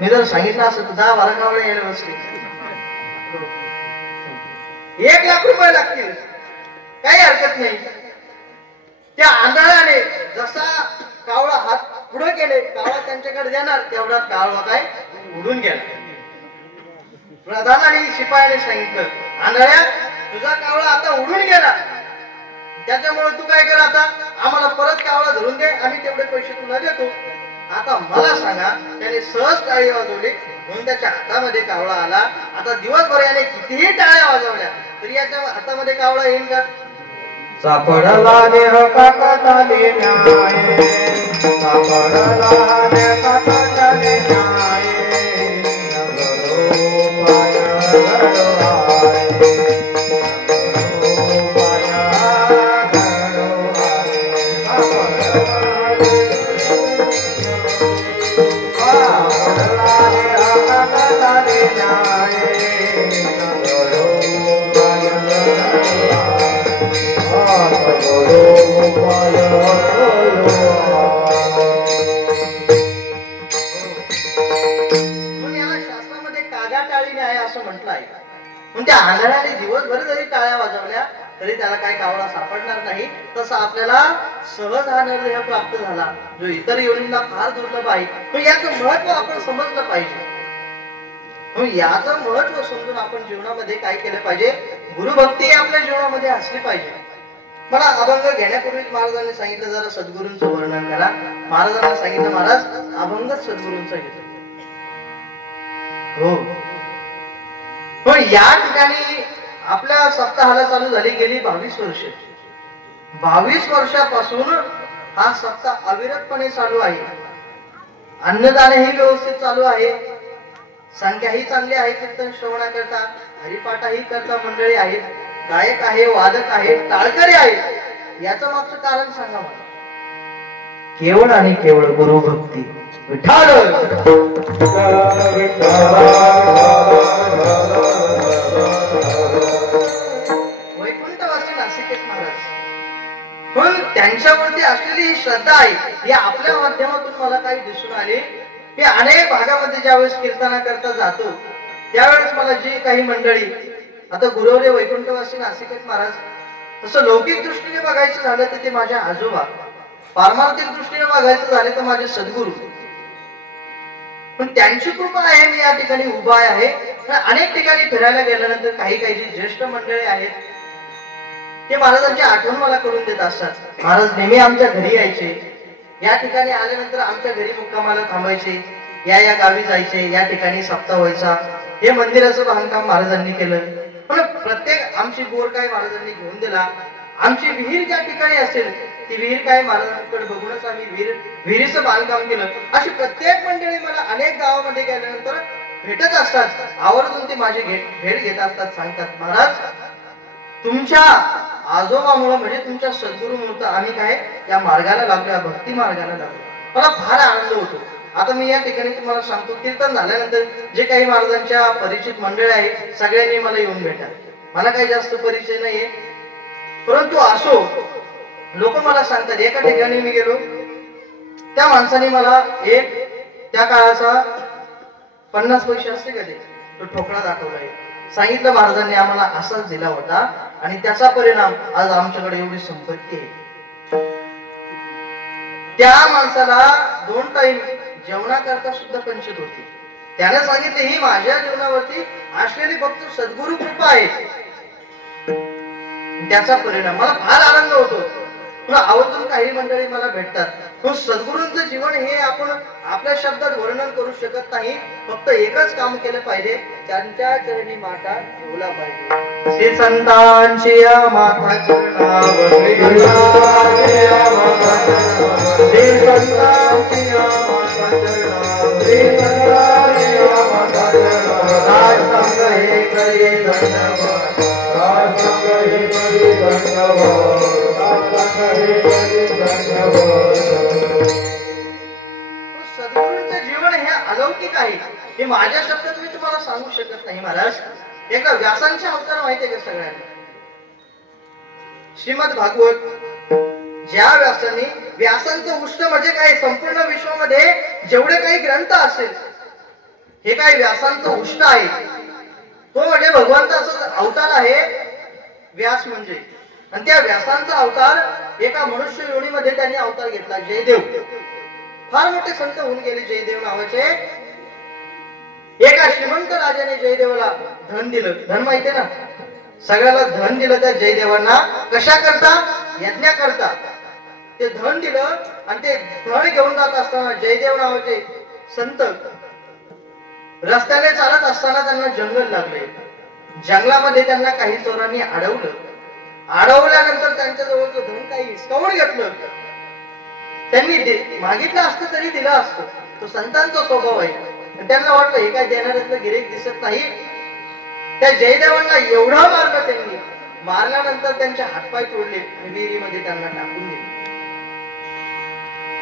मी जर सांगितलं असं तर 10-12 कावळे यायला बसले. 1 लाख रुपये लागतील, काही हरकत नाही. त्या आंधळ्याने जसा कावळा हात पुढे केले, कावळा त्यांच्याकडे देणार तेवढा कावळा काय उडून गेला. प्रधानाने शिपायाने सांगितलं, आंधळ्या तुझा कावळा आता उडून गेला, त्याच्यामुळे तू काय कर, आता आम्हाला परत कावळा धरून दे, आम्ही तेवढे पैसे तुला देतो. आता मला सांगा, त्याने सहज टाळी वाजवली म्हणून त्याच्या हातामध्ये कावळा आला. आता दिवसभर याने कितीही टाळ्या वाजवल्या तर याच्या हातामध्ये कावळा येईल का? सापडला देह काकाले न्याय, सापडला देह काकाले न्याय, नगरो पाया घडो आय, नगरो पाया घडो आय, सापडला देह काकाले न्याय, नगरो पाया घडो म्हणून याला शास्त्रामध्ये कागाटाळी न्याय असं म्हटलं आहे. म्हणजे आंधळ्याने दिवसभर जरी टाळ्या वाजवल्या तरी त्याला काही कावळा सापडणार नाही. तसं आपल्याला सहज हा निर्णय प्राप्त झाला जो इतर योनींना फार दुर्लभ आहे. पण याचं महत्व आपण समजलं पाहिजे. याचं महत्व समजून आपण जीवनामध्ये काय केलं पाहिजे? गुरुभक्ती आपल्या जीवनामध्ये असली पाहिजे. मला अभंग घेण्यापूर्वीच महाराजांनी सांगितलं जरा सद्गुरूंचं वर्णन करा. महाराजांना सांगितलं महाराज अभंगच सद्गुरूंचं घेतो. हो, पण या ठिकाणी आपल्या सप्ताहाला चालू झाली गेली 22 वर्ष. 22 वर्षापासून हा सप्ताह अविरतपणे चालू आहे. अन्नदानही व्यवस्थित चालू आहे. संख्याही चांगली आहे. कीर्तन श्रवणाकरता हरिपाठाही करता मंडळी आहेत. गायक आहे, वादक आहे, टाळकरी आहेत. याचं मागचं कारण सांगा मला. केवळ आणि केवळ गुरुभक्ती. विठाल वैकुंठवासी नासिकेत महाराज. पण त्यांच्यावरती असलेली ही श्रद्धा आहे या आपल्या माध्यमातून मला काही दिसून आले. मी अनेक भागामध्ये ज्यावेळेस कीर्तना करता जातो त्यावेळेस मला जी काही मंडळी आता गुरुवरे वैकुंठवासी नासिकेत महाराज, तसं लौकिक दृष्टीने बघायचं झालं तर ते माझ्या आजोबा, पारमार्थिक दृष्टीने बघायचं झालं तर माझे सद्गुरू. पण त्यांची कृपा आहे मी या ठिकाणी उभा आहे. अनेक ठिकाणी फिरायला गेल्यानंतर काही काही जी ज्येष्ठ मंडळी आहेत ते महाराजांची आठवण मला करून देत असतात. महाराज नेहमी आमच्या घरी यायचे. या ठिकाणी आल्यानंतर आमच्या घरी मुक्कामाला थांबायचे. या गावी जायचे. या ठिकाणी सप्ताह व्हायचा. हे मंदिराचं बांधकाम महाराजांनी केलं. पण प्रत्येक आमची बोर काय महाराजांनी घेऊन दिला. आमची विहीर ज्या ठिकाणी असेल ती विहीर काय महाराजांकडे बघूनच आम्ही विहिरीचं बांधकाम केलं. अशी प्रत्येक मंडळी मला अनेक गावामध्ये गेल्यानंतर भेटत असतात. आवर्जून ते माझी भेट घेत असतात. सांगतात महाराज तुमच्या आजोबामुळे म्हणजे तुमच्या सद्गुरूमुळे आम्ही काय या मार्गाला लागलो, या भक्ती मार्गाला लागलो. मला फार आनंद होतो. आता मी या ठिकाणी तुम्हाला सांगतो कीर्तन झाल्यानंतर जे काही महाराजांच्या परिचित मंडळी आहेत सगळ्यांनी मला येऊन भेटा. मला काही जास्त परिचय नाहीये परंतु असो लोक मला सांगतात. एका ठिकाणी मी गेलो त्या माणसाने मला एक त्या काळाचा 50 पैसे असते का ते तो ठोकळा दाखवलाय. सांगितलं महाराजांनी आम्हाला असाच दिला होता आणि त्याचा परिणाम आज आमच्याकडे एवढी संपत्ती आहे. त्या माणसाला 2 टाइम जेवणाकरता सुद्धा पंचत होती. त्याने सांगितले ही माझ्या जीवनावरती असलेली फक्त सद्गुरु कृपा आहे. त्याचा परिणाम मला फार आनंद होतो. पुन्हा आवर्जून काही मंडळी मला भेटतात. पण सद्गुरूंचं जीवन हे आपण आपल्या शब्दात वर्णन करू शकत नाही. फक्त एकच काम केलं पाहिजे त्यांच्या चरणी माथा ठेवला पाहिजे. श्री संतांची माथा चरणावरी, श्री संतांची माथा चरणावरी, राजसंग हे करी धन्यवाद, राजसंग हे करी धन्यवाद, राजसंग हे करी धन्यवाद. सद्गुरूंचं जीवन हे अलौकिक आहे. हे माझ्या शब्दात मी तुम्हाला सांगू शकत नाही महाराज. एकदा व्यासांचे अवतार माहितीये का सगळ्यांना? श्रीमद भागवत ज्या व्यासांचं उष्ट म्हणजे काय संपूर्ण विश्वामध्ये जेवढे काही ग्रंथ असेल हे काय व्यासांचं उष्ट आहे. तो म्हणजे भगवंताचा अवतार आहे व्यास म्हणजे. आणि त्या व्यासांचा अवतार एका मनुष्य योनीमध्ये त्यांनी अवतार घेतला. जयदेव फार मोठे संत होऊन गेले जयदेव नावाचे. एका श्रीमंत राजाने जयदेवाला धन दिलं. धन माहितीये ना सगळ्याला धन दिलं त्या जयदेवांना. कशा करता? यज्ञा करता. ते धन दिलं आणि ते धन घेऊन जात असताना जयदेव नावाचे संत रस्त्याने चालत असताना त्यांना जंगल लागले. जंगलामध्ये त्यांना काही चोरांनी अडवल्यानंतर त्यांच्या जवळचं धन काही हिसकावून घेतलं. त्यांनी मागितलं असतं तरी दिलं असतं. तो संतांचा स्वभाव आहे. त्यांना वाटलं हे काय देणाऱ्यातलं गिरेक दिसत नाही. त्या जयदेवांना एवढं मारलं. त्यांनी मारल्यानंतर त्यांचे हातपाय तोडले आणि विहिरीमध्ये त्यांना टाकून दिले.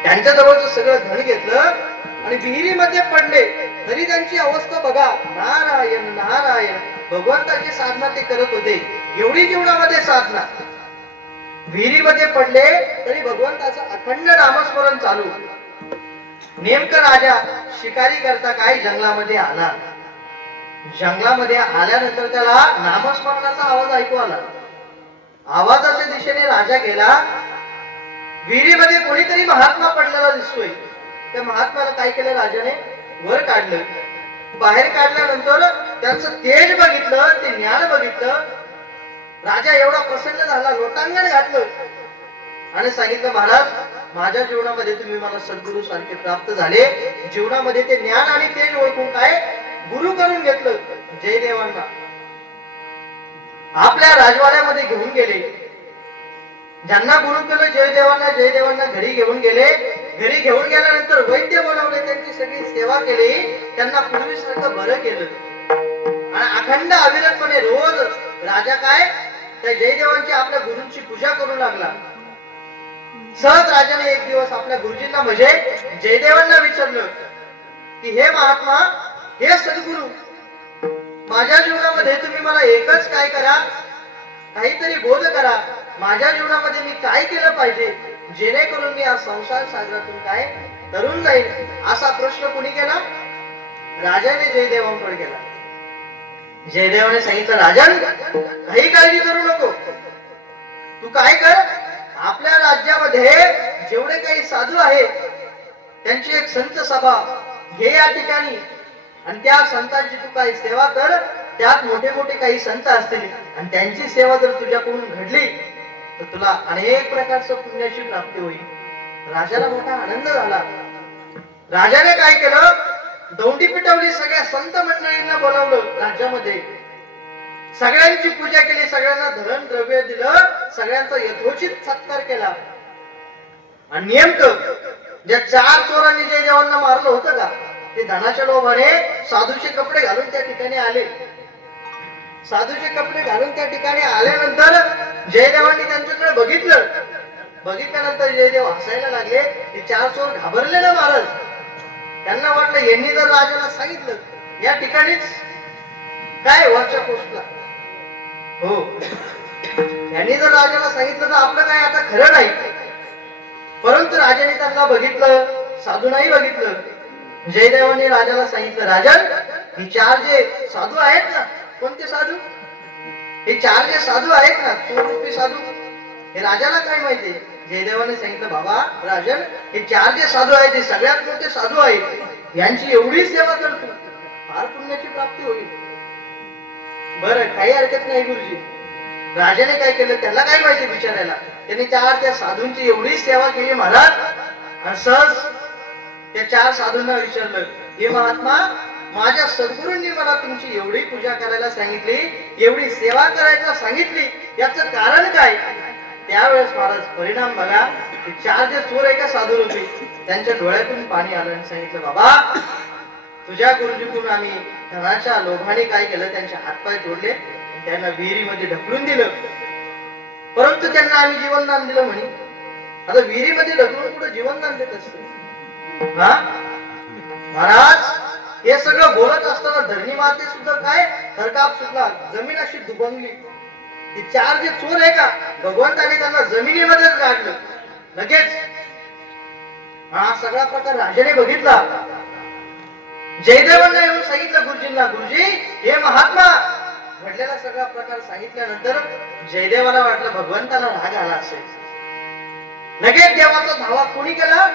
त्यांच्या जवळचं सगळं धन घेतलं आणि विहिरीमध्ये पडले. तरी त्यांची अवस्था बघा. नारायण नारायण भगवंताची साधना ते करत होते. एवढी जीवनामध्ये साधना. विहिरीमध्ये पडले तरी भगवंताचं अखंड नामस्मरण चालू. नेमकं राजा शिकारी करता काय जंगलामध्ये आला. जंगलामध्ये आल्यानंतर त्याला नामस्मरणाचा आवाज ऐकू आला. आवाजाच्या दिशेने राजा गेला. विहिरीमध्ये कोणीतरी महात्मा पडलेला दिसतोय. त्या महात्म्याला काय केलं राजाने? वर काढलं. बाहेर काढल्यानंतर त्यांचं तेज बघितलं, ते ज्ञान बघितलं. राजा एवढा प्रसन्न झाला, लोटांगण घातलं आणि सांगितलं, महाराज माझ्या जीवनामध्ये तुम्ही मला सद्गुरु सारखे प्राप्त झाले. जीवनामध्ये ते ज्ञान आणि तेज ओळखून काय गुरु करून घेतलं. जयदेवांना आपल्या राजवाड्यामध्ये घेऊन गेले. ज्यांना गुरु केलं जयदेवांना घरी घेऊन गेले. घरी घेऊन गेल्यानंतर वैद्य बोलावले, त्यांची सगळी सेवा केली. त्यांना पूर्वीसारखं बरं केलं आणि अखंड अविरतपणे रोज राजा काय त्या जयदेवांची आपल्या गुरूंची पूजा करू लागला. सहज राजाने एक दिवस आपल्या गुरुजींना म्हणजे जयदेवांना विचारलं की हे महात्मा, हे सद्गुरु, माझ्या जीवनामध्ये तुम्ही मला एकच काय करा, काहीतरी बोध करा. माझ्या जीवनामध्ये मी काय केलं पाहिजे जेणेकरून मी या संसार सागरातून काय तरुण जाईल. असा प्रश्न कोणी केला? राजाने जयदेवांकडे केला. जयदेवाने सांगितलं, राजन काही काळजी करू नको. तू काय कर, आपल्या राज्यामध्ये जेवढे काही साधू आहेत त्यांची एक संत सभा घे या ठिकाणी आणि त्या संतांची तू काही सेवा कर. त्यात मोठे मोठे काही संत असतील आणि त्यांची सेवा जर तुझ्याकडून घडली तर तुला अनेक प्रकारचं पुण्याची प्राप्ती होईल. राजाला मोठा आनंद झाला. राजाने काय केलं? दौंडी पिटवली. सगळ्या संत मंडळींना बोलावलं. राज्यामध्ये सगळ्यांची पूजा केली. सगळ्यांना धन द्रव्य दिलं. सगळ्यांचा यथोचित सत्कार केला. आणि नेमकं ज्या 4 चोरांनी जयदेवांना मारलं होतं का, ते धनाच्या लोभाने साधूचे कपडे घालून त्या ठिकाणी आले. साधूचे कपडे घालून त्या ठिकाणी आल्यानंतर जयदेवांनी त्यांच्याकडे बघितलं. बघितल्यानंतर जयदेव हसायला लागले. ते 4 चोर घाबरले ना महाराज. त्यांना वाटलं यांनी जर राजाला सांगितलं या ठिकाणीच काय वरच्या पोस्टला, हो, यांनी जर राजाला सांगितलं तर आपलं काय आता खरं नाही. परंतु राजाने त्यांना बघितलं, साधूनाही बघितलं. जयदेवांनी राजाला सांगितलं, राजन हे 4 जे साधू आहेत ना, कोणते साधू? हे 4 जे साधू आहेत ना, चोररूपी साधू, हे राजाला काय माहिती? जयदेवाने सांगितलं, बाबा राजन हे 4 जे साधू आहेत ते सगळ्यात मोठे साधू आहेत. यांची एवढी सेवा कर तू, फार पुण्याची प्राप्ती होईल. बरं, काही हरकत नाही गुरुजी. राजाने काय केलं त्याला काय माहिती बिचारायला. त्यांनी त्या साधूंची एवढी सेवा केली महाराज. आणि सहज त्या 4 साधूंना विचारलं, हे महात्मा, माझ्या सद्गुरूंनी मला तुमची एवढी पूजा करायला सांगितली, एवढी सेवा करायला सांगितली, याचं कारण काय? त्यावेळेस महाराज परिणाम बघा. ते 4 जे चोर एका साधू होते त्यांच्या डोळ्यातून पाणी आलं आणि सांगितलं, बाबा तुझ्या गुरुजीकडून आम्ही धनाच्या लोभाने काय केलं, त्यांचे हातपाय तोडले, त्यांना विहिरीमध्ये ढकलून दिलं. परंतु त्यांना आम्ही जीवनदान दिलं म्हणे. आता विहिरीमध्ये ढकलून कुठं जीवनदान देत असत? हा महाराज, हे सगळं बोलत असताना धरणी माते सुद्धा काय थरकाप सुटला. जमीन अशी दुबंगली. हे 4 जे चोर आहे का, भगवंताने त्यांना जमिनीमध्येच गाडलं लगेच. हा सगळा प्रकार राजाने बघितला. जयदेवांना येऊन सांगितलं गुरुजींना, गुरुजी हे महात्मा, घडलेला सगळा प्रकार सांगितल्यानंतर जयदेवाला वाटलं भगवंताला राग आला असेल. लगेच देवाचा धावा कोणी केला?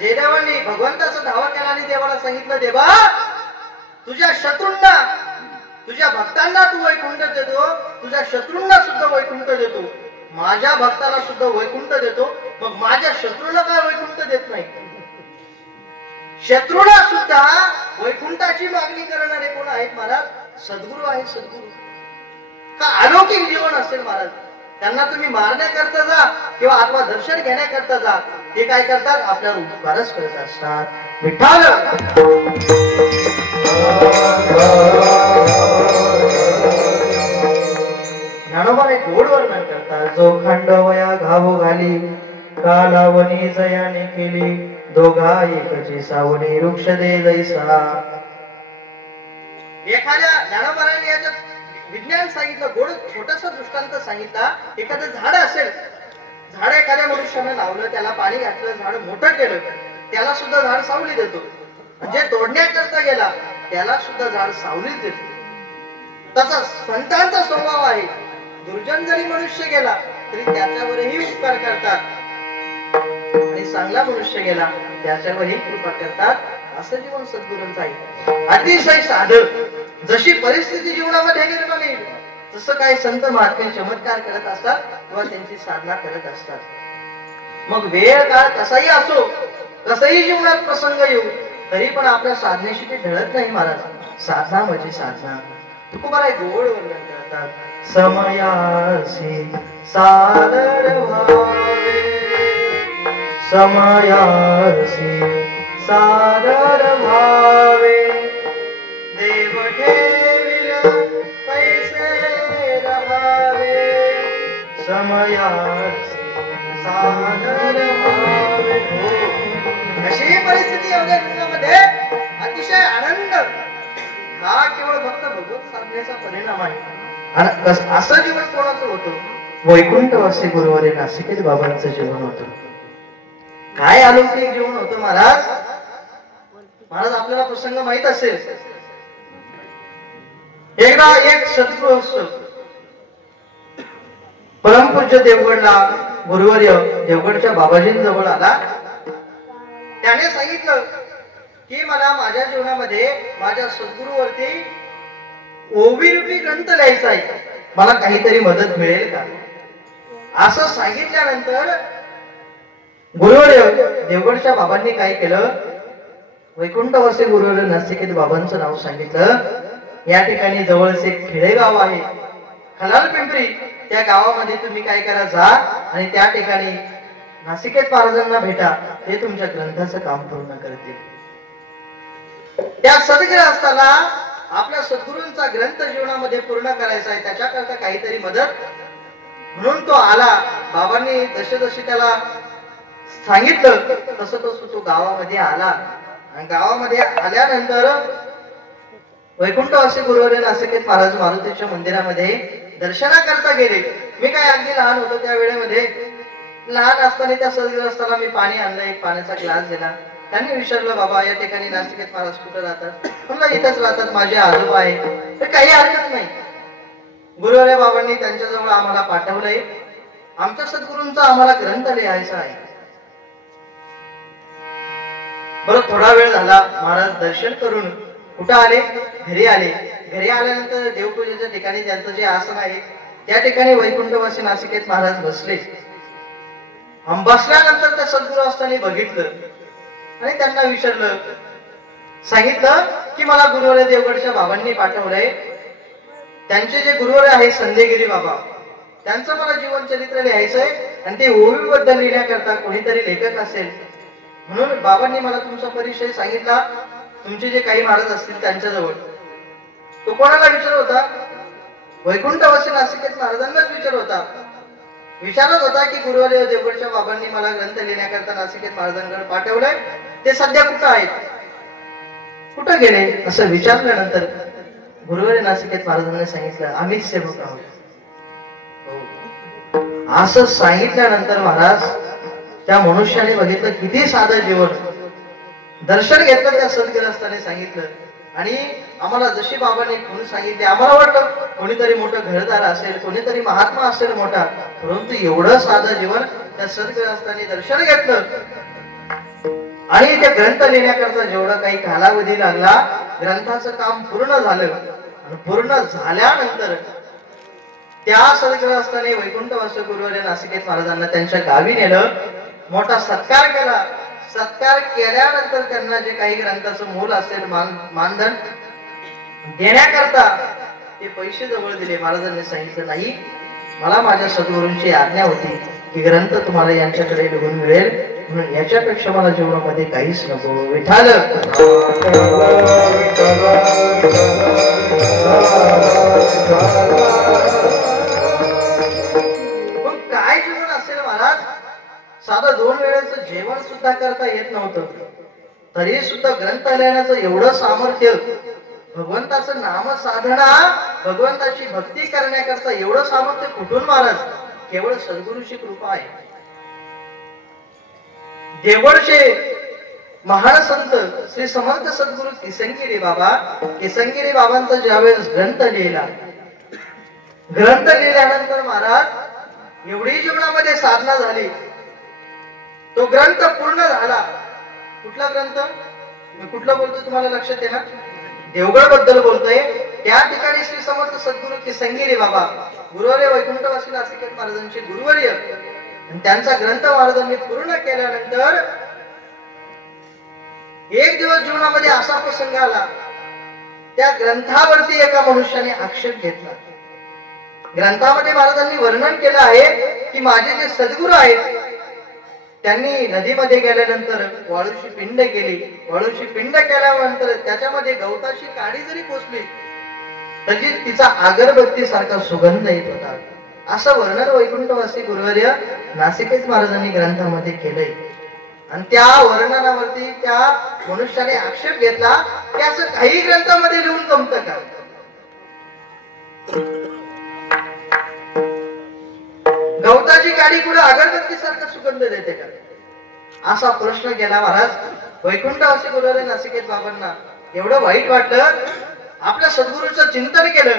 जयदेवांनी भगवंताचा धावा केला आणि देवाला सांगितलं, देवा तुझ्या शत्रूंना, तुझ्या भक्तांना तू वैकुंठ देतो, तुझ्या शत्रूंना सुद्धा वैकुंठ देतो, माझ्या भक्ताला सुद्धा वैकुंठ देतो, मग माझ्या शत्रूला काय वैकुंठ देत नाही? शत्रूला सुद्धा वैकुंठाची मागणी करणारे कोण आहेत महाराज? सद्गुरू आहे. सद्गुरू का अलौकिक जीवन असेल महाराज. त्यांना तुम्ही मारण्याकरता जा किंवा आत्मा दर्शन घेण्याकरता जा, ते काय करतात आपल्यावर उपकारच करत असतात. विठ्ठल ज्ञानोबा एक गोड वर्णन करतात. जो खांडवया घावो घाली कालावनी जयाने केली, दोघा एकची सावनी वृक्ष दे जैसा. एखाद्या ज्ञानोबाने याच्यात विज्ञान सांगितलं, गोड छोटासा दृष्टांत सांगितला. एखादं झाड असेल, झाड एखाद्या मनुष्याने लावलं, त्याला पाणी घातलं, झाड मोठं केलं, त्याला सुद्धा झाड सावली देतो. जे तोडण्याकरता गेला त्याला सुद्धा झाड सावलीच देतो. तसा संतांचा स्वभाव आहे. दुर्जन जरी मनुष्य गेला तरी त्याच्यावरही उपकार करतात आणि चांगला मनुष्य गेला त्याच्यावरही कृपा करतात. असं जीवन सद्गुरूंचं आहे. अतिशय साधं. जशी परिस्थिती जीवनामध्ये निर्माण येईल तसं काही संत महात्मे चमत्कार करत असतात किंवा त्यांची साधना करत असतात. मग वेळ काळ कसाही असो, कसंही जीवनात प्रसंग येऊ, तरी पण आपल्या साधनेशी ते ढळत नाही महाराज. साधना म्हणजे साधना. तुकोबाराय गोड वर्णन करतात. समयासी सादर भावे, समयासी सादर भावे, देव ठेविल पैसे रहावे, समयासी सादर भावे. अशी परिस्थिती एवढ्या जीवनामध्ये अतिशय आनंद हा केवळ फक्त भगवत साधनेचा परिणाम आहे. आणि असं जीवन कोणाचं होतं? वैकुंठवासी गुरुवारी नासिकेत बाबांचं जीवन होतं. काय अलौकिक जीवन होतं महाराज. महाराज आपल्याला प्रसंग माहित असेल. एकदा एक सद्गृहस्थ परमपूज्य देवगडला गुरुवर्य देवगडच्या बाबाजींजवळ आला. त्याने सांगितलं की मला माझ्या जीवनामध्ये माझ्या सद्गुरूवरती ओविरूपी ग्रंथ लिहायचा आहे, मला काहीतरी मदत मिळेल का? असं सांगितल्यानंतर गुरुवर्य देवगडच्या बाबांनी काय केलं, वैकुंठवासी गुरुवर्य नासिकेत बाबांचं नाव सांगितलं. या ठिकाणी जवळच एक खेडेगाव आहे खलाल पिंपरी, त्या गावामध्ये तुम्ही काय करा, जा आणि त्या ठिकाणी नासिकेत महाराजांना भेटा, ते तुमच्या ग्रंथाचं काम पूर्ण करतील. त्या सद्गृहस्थाला आपल्या सद्गुरूंचा ग्रंथ जीवनामध्ये पूर्ण करायचा आहे, त्याच्याकरता काहीतरी मदत म्हणून तो आला. बाबांनी जशी त्याला सांगितलं तसं तो गावामध्ये आला. आणि गावामध्ये आल्यानंतर वैकुंठवासी गुरुवर्य नासिकेत महाराज मारुतीच्या मंदिरामध्ये दर्शनाकरता गेले. मी काय अगदी लहान होतो त्या वेळेमध्ये. लहान असताना त्या सद्गृहस्थाला मी पाणी आणलं, एक पाण्याचा ग्लास दिला. त्यांनी विचारलं, बाबा या ठिकाणी नासिकेत महाराज कुठं राहतात? म्हणलं इथंच राहतात, माझे आजोबा आहे. तर काही हरकत नाही. गुरुवर्य बाबांनी त्यांच्याजवळ आम्हाला पाठवलंय, आमच्या सद्गुरूंचा आम्हाला ग्रंथ लिहायचा आहे. बरं थोडा वेळ झाला, महाराज दर्शन करून कुठं आले? घरी आले. घरी आल्यानंतर देवपूजेच्या ठिकाणी त्यांचं जे आसन आहे त्या ठिकाणी वैकुंठवासी नासिकेत महाराज बसले. बसल्यानंतर त्या सद्गुरूस्थांनी बघितलं आणि त्यांना विचारलं, सांगितलं की मला गुरुवर्य देवगडच्या बाबांनी पाठवलंय. त्यांचे जे गुरुवर्य आहे संदेगिरी बाबा, त्यांचं मला जीवन चरित्र लिहायचंय आणि ते ओवीबद्दल लिहिण्याकरता कोणीतरी लेखक असेल म्हणून बाबांनी मला तुमचा परिचय सांगितला. तुमचे जे काही महाराज असतील त्यांच्याजवळ. तो कोणाला विचार होता? वैकुंठवासी नासिकेत महाराजांनाच विचार होता. विचारत होता की गुरुवर्य देवगडच्या बाबांनी मला ग्रंथ लिहिण्याकरता नासिकेत महाराजांकडे पाठवलंय, ते सध्या कुठं आहेत, कुठं गेले? असं विचारल्यानंतर गुरुवर्य नासिकेत महाराजांनी सांगितलं, आम्हीच सेवक आहोत. असं सांगितल्यानंतर महाराज त्या मनुष्याने बघितलं किती साधं जीवन. दर्शन घेतलं त्या सद्गृहस्थाने सांगितलं आणि आम्हाला जशी बाबांनी म्हणून सांगितले, आम्हाला वाटलं कोणीतरी मोठं घरदार असेल, कोणीतरी महात्मा असेल मोठा, परंतु एवढं साधं जीवन त्या सद्गृहस्थाने दर्शन घेतलं. आणि त्या ग्रंथ लिहिण्याकरता जेवढा काही कालावधी लागला, ग्रंथाचं काम पूर्ण झालं. आणि पूर्ण झाल्यानंतर त्या सद्गृहस्थाने वैकुंठवासी गुरुवर्य नासिकेत महाराजांना त्यांच्या गावी नेलं, मोठा सत्कार केला. सत्कार केल्यानंतर त्यांना जे काही ग्रंथाचं मूल असेल मानधन देण्याकरता ते पैसे जवळ दिले. महाराजांनी सांगितलं नाही, मला माझ्या सद्गुरूंची आज्ञा होती की ग्रंथ तुम्हाला यांच्याकडे लिहून मिळेल, म्हणून याच्यापेक्षा मला जीवनामध्ये काहीच नको. विठाल मग काय जीवन असेल महाराज? साधं 2 वेळेचं जेवण सुद्धा करता येत नव्हतं, तरी सुद्धा ग्रंथालयाचं एवढं सामर्थ्य, भगवंताचं नामसाधना, भगवंताची भक्ती करण्याकरता एवढं सामर्थ्य कुठून महाराज? केवळ सद्गुरूची कृपा आहे. देवळचे महान संत श्री समर्थ सद्गुरू किसनगिरी बाबा, किसनगिरी बाबांचा ज्यावेळेस ग्रंथ लिहिला, ग्रंथ लिहिल्यानंतर महाराज एवढी जीवनामध्ये साधना झाली, तो ग्रंथ पूर्ण झाला. कुठला ग्रंथ? मी कुठला बोलतो तुम्हाला लक्षात आहे ना? देवगड बद्दल बोलतोय. त्या ठिकाणी श्री समर्थ सद्गुरू किसनगिरी बाबा, गुरुवर्य वैकुंठवासी नासिकेत महाराजांचे गुरुवर्य, त्यांचा ग्रंथ महाराजांनी पूर्ण केल्यानंतर एक दिवस जीवनामध्ये असा प्रसंग आला, त्या ग्रंथावरती एका मनुष्याने आक्षेप घेतला. ग्रंथामध्ये महाराजांनी वर्णन केलं आहे की माझे जे सद्गुरू आहेत त्यांनी नदीमध्ये गेल्यानंतर वाळूची पिंड केली, वाळूची पिंड केल्यानंतर त्याच्यामध्ये गवताची काडी जरी पोचली तरी तिचा अगरबत्ती सारखा सुगंध येत होता. असं वर्णन वैकुंठवासी गुरुवर्य नासिकेत महाराजांनी ग्रंथामध्ये केलंय. आणि त्या वर्णनावरती त्या मनुष्याने आक्षेप घेतला की असं काही ग्रंथामध्ये लिहून जमतं का? गवताची काडी पुढे अगरबत्ती सारखा सुगंध देते का? असा प्रश्न केला महाराज. वैकुंठवासी गुरुवर्य नासिकेत बाबांना एवढं वाईट वाटलं. आपल्या सद्गुरूचं चिंतन केलं.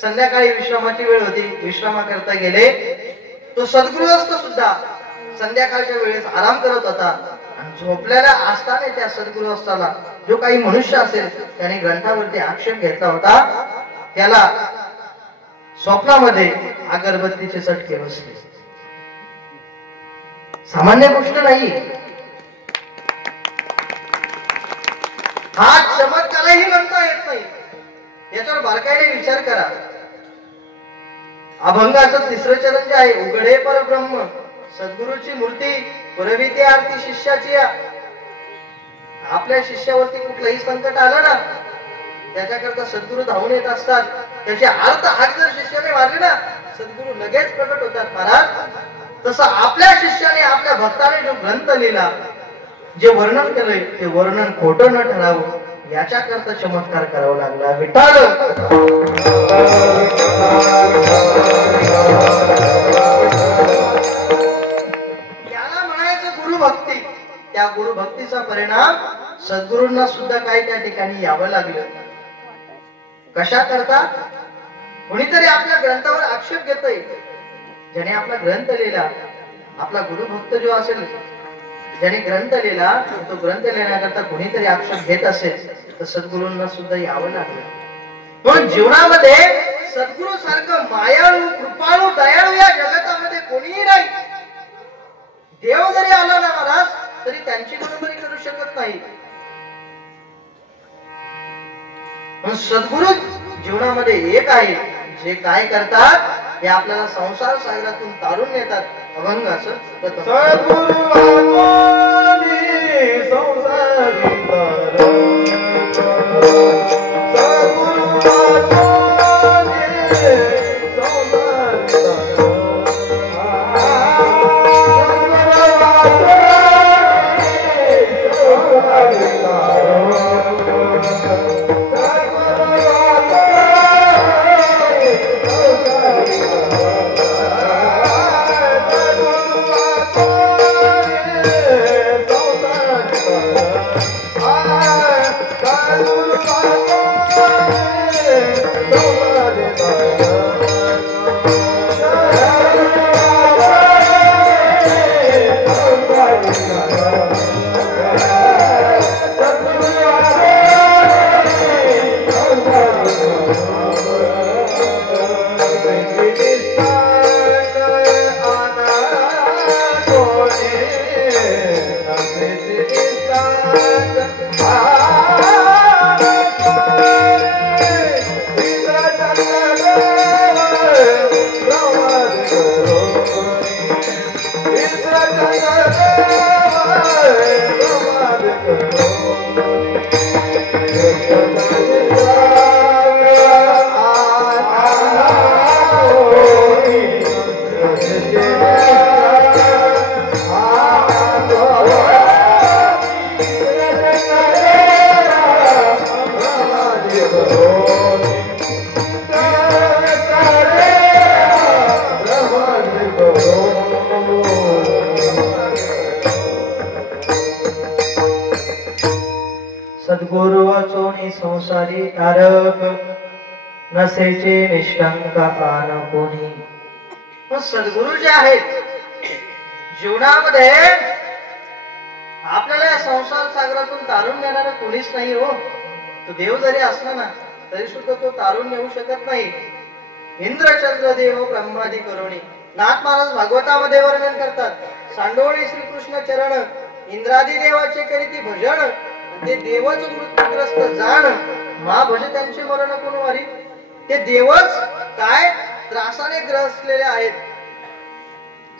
संध्याकाळी विश्रामाची वेळ होती, विश्रामाकरता गेले. तो सद्गुरूस्थ सुद्धा संध्याकाळच्या वेळेस आराम करत होता. आणि झोपलेल्या असताना त्या सद्गुरूस्थाला जो काही मनुष्य असेल त्याने ग्रंथावरती आक्षेप घेतला होता, त्याला स्वप्नामध्ये अगरबत्तीचे चटके बसले. सामान्य गोष्ट नाही. हा चमत्कारही म्हणता येत नाही. याच्यावर बारकाईने विचार करा. अभंगाचं 3रं चरण जे आहे, उघडे परब्रह्म सद्गुरूची मूर्ती पुरविते आरती शिष्याची. आपल्या शिष्यावरती कुठलंही संकट आलं ना, त्याच्याकरता सद्गुरू धावून येत असतात. त्याचे अर्थ हात जर शिष्याने मारले ना, सद्गुरू लगेच प्रकट होतात महाराज. तसं आपल्या शिष्याने, आपल्या भक्ताने जो ग्रंथ लिहिला, जे वर्णन केलंय ते वर्णन खोटं न ठरावं याच्याकरता चमत्कार करावा लागला. विठाल याला म्हणायचं गुरुभक्ती. त्या गुरुभक्तीचा परिणाम सद्गुरूंना सुद्धा काही त्या ठिकाणी यावं लागलं. कशा करता? कोणीतरी आपल्या ग्रंथावर आक्षेप घेतोय. ज्याने आपला ग्रंथ लिहिला, आपला गुरुभक्त जो असेल, ज्याने ग्रंथ लिहिला, तो ग्रंथ लिहिण्याकरता कोणीतरी आक्षेप घेत असेल तर सद्गुरूंना सुद्धा यावं लागलं. म्हणून जीवनामध्ये सद्गुरू सारखं मायाळू, कृपाळू, दयाळू या जगतामध्ये कोणीही नाही. देव जरी आला ना महाराज तरी त्यांची बरोबरी करू शकत नाही. सद्गुरू जीवनामध्ये एक आहे, जे काय करतात हे आपल्याला संसार सागरातून तारून नेतात. अभंगाचं संसारी तारक नसेचे निष्कंक आन कोणी. मग सद्गुरु जे आहेत जीवनामध्ये आपल्याला या संसार सागरातून तारून नेणारा कोणीच नाही हो. तो देव जरी असला ना तरी सुद्धा तो तारून नेऊ शकत नाही. इंद्रचंद्र देव ब्रह्मादी करुणी. नाथ महाराज भागवतामध्ये वर्णन करतात. सांडोळी श्रीकृष्ण चरण इंद्रादी देवाचे करीती भजन ते देवच मृत्यूग्रस्त जाण मा भज त्यांचे मरण कोण वारी. ते देवच काय त्रासाने ग्रसलेले आहेत.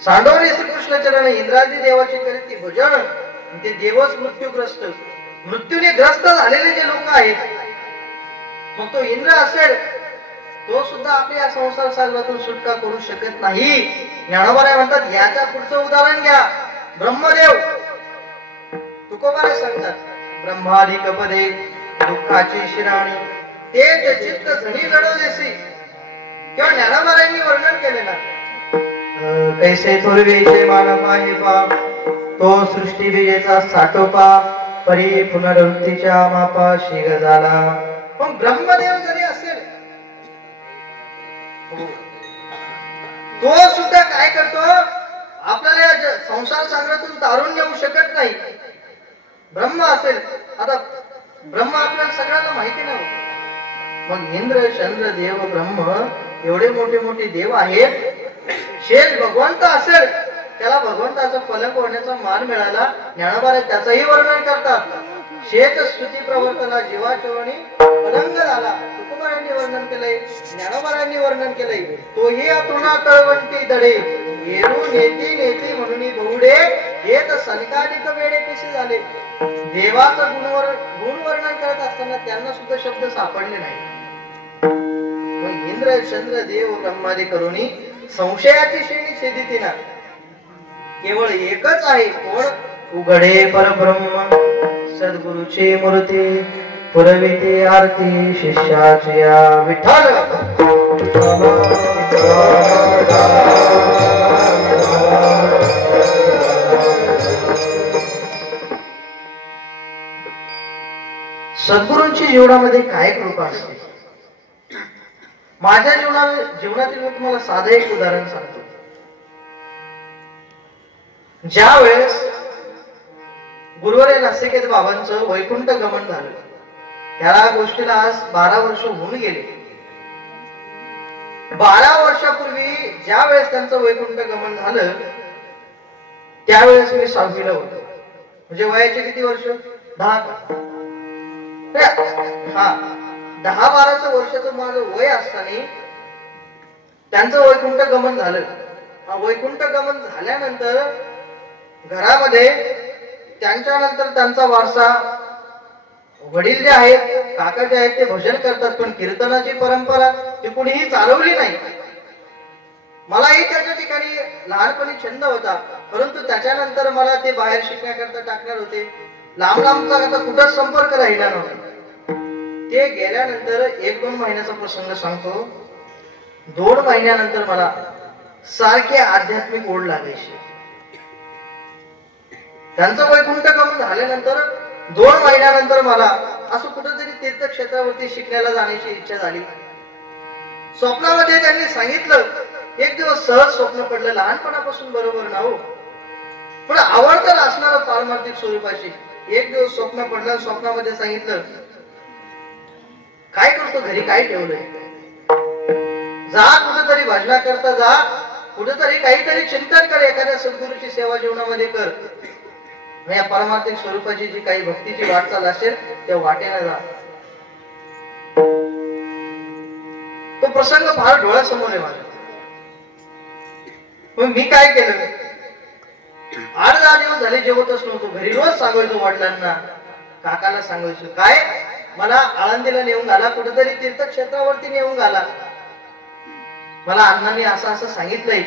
सांडोळी श्रीकृष्ण चरण इंद्रादी देवाचे करीती भजन ते देवच मृत्यूग्रस्त. मृत्यूने ग्रस्त झालेले जे लोक आहेत, मग तो इंद्र असेल तो सुद्धा आपल्या या संसार सागरातून सुटका करू शकत नाही. ज्ञानोबा म्हणतात याच्या पुढचं उदाहरण घ्या. ब्रह्मदेव तुकोबारे सांगतात ब्रह्मादिक पदे दुःखाची शिराणी ते चित्त झणी लढवलेसी. किंवा ज्ञानोबारांनी वर्णन केलेला कैसे थोरवेचे मान पाहे पा तो सृष्टी बीजेचा साठोपा परी पुनरुक्तीच्या मापा शिग झाला. पण ब्रह्मदेव जरी असेल तो सुद्धा काय करतो आपल्याला या संसार सागरातून तारून नेऊ शकत नाही. ब्रह्म असेल आता ब्रह्म आपल्याला सगळ्यांना माहिती नाही. मग इंद्र चंद्र देव ब्रह्म एवढे मोठे मोठे देव आहेत. शेष भगवंत असेल त्याला भगवंताचा पलंक होण्याचा मान मिळाला. ज्ञानोबा त्याचंही वर्णन करतात. शेत स्तुती प्रवर्तला जीवाचरणी पलंग झाला. तुकोबारांनी वर्णन केलंय, ज्ञानोबारांनी वर्णन केलंय. तोही अतुणा तळवंती दडे येरू नेती नेती म्हणून बहुडे येत सनकालिक वेडे कसे झाले. देवाचं गुण वर्णन करत असताना त्यांना सुद्धा शब्द सापडले नाही. मग इंद्र चंद्र देव ब्रह्मादी करुणी संशयाची श्रेणी छेदितीना केवळ एकच आहे कोण उघडे परब्रह्म सद्गुरुची मूर्ती पुरविते आरती शिष्याची विठ्ठल. सद्गुरूंची जीवनामध्ये काय कृपा असते. माझ्या जीवनातील मी तुम्हाला साधं एक उदाहरण सांगतो. ज्या वेळेस गुरुवारी नासिकेत बाबांचं वैकुंठ गमन झालं त्या गोष्टीला आज 12 वर्ष होऊन गेले. 12 वर्षापूर्वी ज्या वेळेस त्यांचं वैकुंठ गमन झालं त्यावेळेस मी 6वीला होतो. म्हणजे वयाचे किती वर्ष 10 हा 10-12 वर्षाचं माझं वय असताना त्यांचं वैकुंठ गमन झालं. वैकुंठ गमन झाल्यानंतर घरामध्ये त्यांच्यानंतर त्यांचा वारसा वडील जे आहेत काका जे आहेत ते भजन करतात. पण कीर्तनाची परंपरा ती कुणीही चालवली नाही. मलाही त्याच्या ठिकाणी लहानपणी छंद होता, परंतु त्याच्यानंतर मला ते बाहेर शिकण्याकरता टाकणार होते. लांब लांबचा आता कुठंच संपर्क राहिला नव्हता. ते गेल्यानंतर 1-2 महिन्याचा प्रसंग सांगतो. 2 महिन्यानंतर मला सारखे आध्यात्मिक ओढ लागायची. त्यांचं वैकुंठ गमन झाल्यानंतर 2 महिन्यानंतर मला असं कुठेतरी तीर्थक्षेत्रावरती शिकण्याला जाण्याची इच्छा झाली. स्वप्नामध्ये त्यांनी सांगितलं, एक दिवस सहज स्वप्न पडलं, लहानपणापासून बरोबर ना हो पण आवडतं असणारं पारमार्थिक स्वरूपाची. एक दिवस स्वप्न पडलं, स्वप्नामध्ये सांगितलं काय करतो घरी, काय ठेवलंय, जा कुठेतरी भजना करता जा, कुठेतरी काहीतरी चिंतन कर, एखाद्या सद्गुरूची सेवा जीवनामध्ये कर. या पारमार्थिक स्वरूपाची जी काही भक्तीची वाटचाल असेल त्या वाटेला जा. तो प्रसंग फार डोळ्यासमोर आहे माझ्या. मग मी काय केलं, 8-10 दिवस झाले जेवतच नव्हतो. घरी रोज सांगायचो वडिलांना, काकाला सांगायचो काय मला आळंदीला नेऊन घाला, कुठेतरी तीर्थक्षेत्रावरती नेऊन घाला. मला अण्णांनी असं असं सांगितलंय,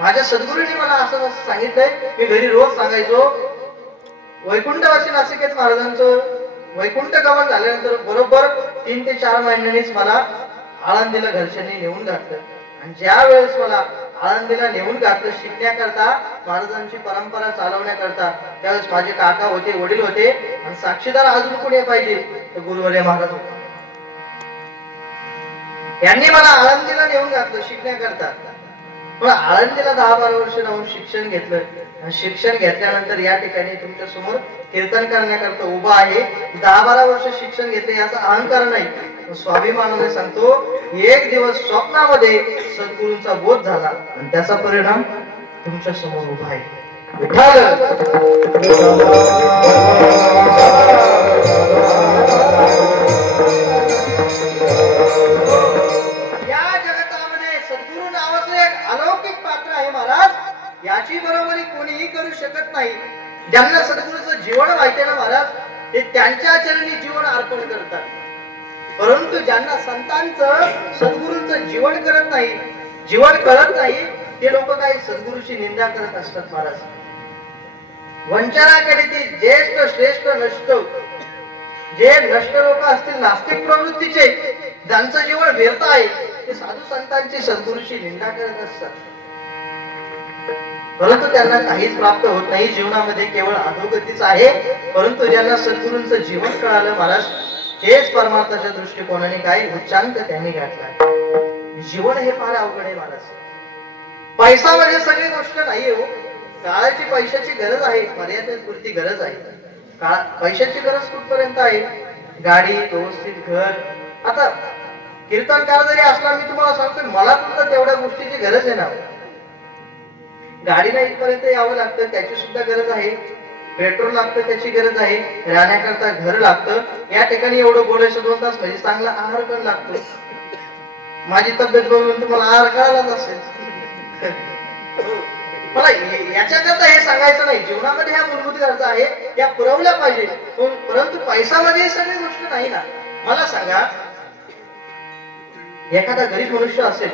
माझ्या सद्गुरूंनी मला असं असं सांगितलंय. मी घरी रोज सांगायचो. वैकुंठवासी नासिकेत महाराजांचं वैकुंठ गमन झाल्यानंतर बरोबर 3 ते 4 महिन्यांनीच मला आळंदीला घरच्यांनी नेऊन घातलं. आणि ज्या वेळेस मला आळंदीला नेऊन घातलं शिकण्याकरता, महाराजांची परंपरा चालवण्याकरता, त्यावेळेस माझे काका होते, वडील होते, आणि साक्षीदार अजून कोणी पाहिजे तर गुरुवर्य महाराज होते. यांनी मला आळंदीला नेऊन घातलं शिकण्याकरता. पण आळंदीला 10-12 वर्ष राहून शिक्षण घेतलं. आणि शिक्षण घेतल्यानंतर या ठिकाणी तुमच्या समोर कीर्तन करण्याकरता उभा आहे. 10-12 वर्ष शिक्षण घेतले याचा अहंकार नाही, स्वाभिमानाने सांगतो, एक दिवस स्वप्नामध्ये सद्गुरूंचा बोध झाला आणि त्याचा परिणाम तुमच्या समोर उभा आहे. या जगतामध्ये सद्गुरू नावाचं एक अलौकिक पात्र आहे महाराज. याची बरोबरी कोणीही करू शकत नाही. ज्यांना सद्गुरूचं जीवन माहिती ना महाराज, ते त्यांच्या चरणी जीवन अर्पण करतात. परंतु ज्यांना संतांचं सद्गुरूंचं जीवन करत नाही, जीवन कळत नाही, ते लोक काही सद्गुरूची निंदा करत असतात महाराज. वंचनाकडे ते ज्येष्ठ श्रेष्ठ नष्ट, जे नष्ट लोक असतील नास्तिक प्रवृत्तीचे, ज्यांचं जीवन व्यर्थ आहे, ते साधू संतांची सद्गुरूची निंदा करत असतात. परंतु त्यांना काहीच प्राप्त होत नाही. जीवनामध्ये केवळ अधोगतीच आहे. परंतु ज्यांना सद्गुरूंचं जीवन कळालं महाराज, हेच परमार्थाच्या दृष्टिकोनाने काय उच्चांक त्यांनी गाठला. जीवन हे फार अवघड आहे महाराज. पैसा म्हणजे सगळी गोष्ट नाहीये हो. काळाची पैशाची गरज आहे, मर्यादेपुरती गरज आहे. पैशाची गरज कुठपर्यंत आहे? गाडी, व्यवस्थित घर. आता कीर्तनकार जरी असला, मी तुम्हाला सांगतो, मला सुद्धा तेवढ्या गोष्टीची गरज आहे ना. गाडीला इथपर्यंत यावं लागतं, त्याची सुद्धा गरज आहे. पेट्रोल लागतं, त्याची गरज आहे. राहण्याकरता घर लागतं. या ठिकाणी एवढं बोलायचं 2 तास म्हणजे चांगला आहार पण लागतो. माझी तब्येत बघून तुम्हाला आहार कळालाच असेल. मला याच्याकरता हे सांगायचं नाही. जीवनामध्ये ह्या मूलभूत गरजा आहे, त्या पुरवल्या पाहिजे. परंतु पैसा म्हणजे सगळी गोष्ट नाही ना. मला सांगा, एखादा गरीब मनुष्य असेल,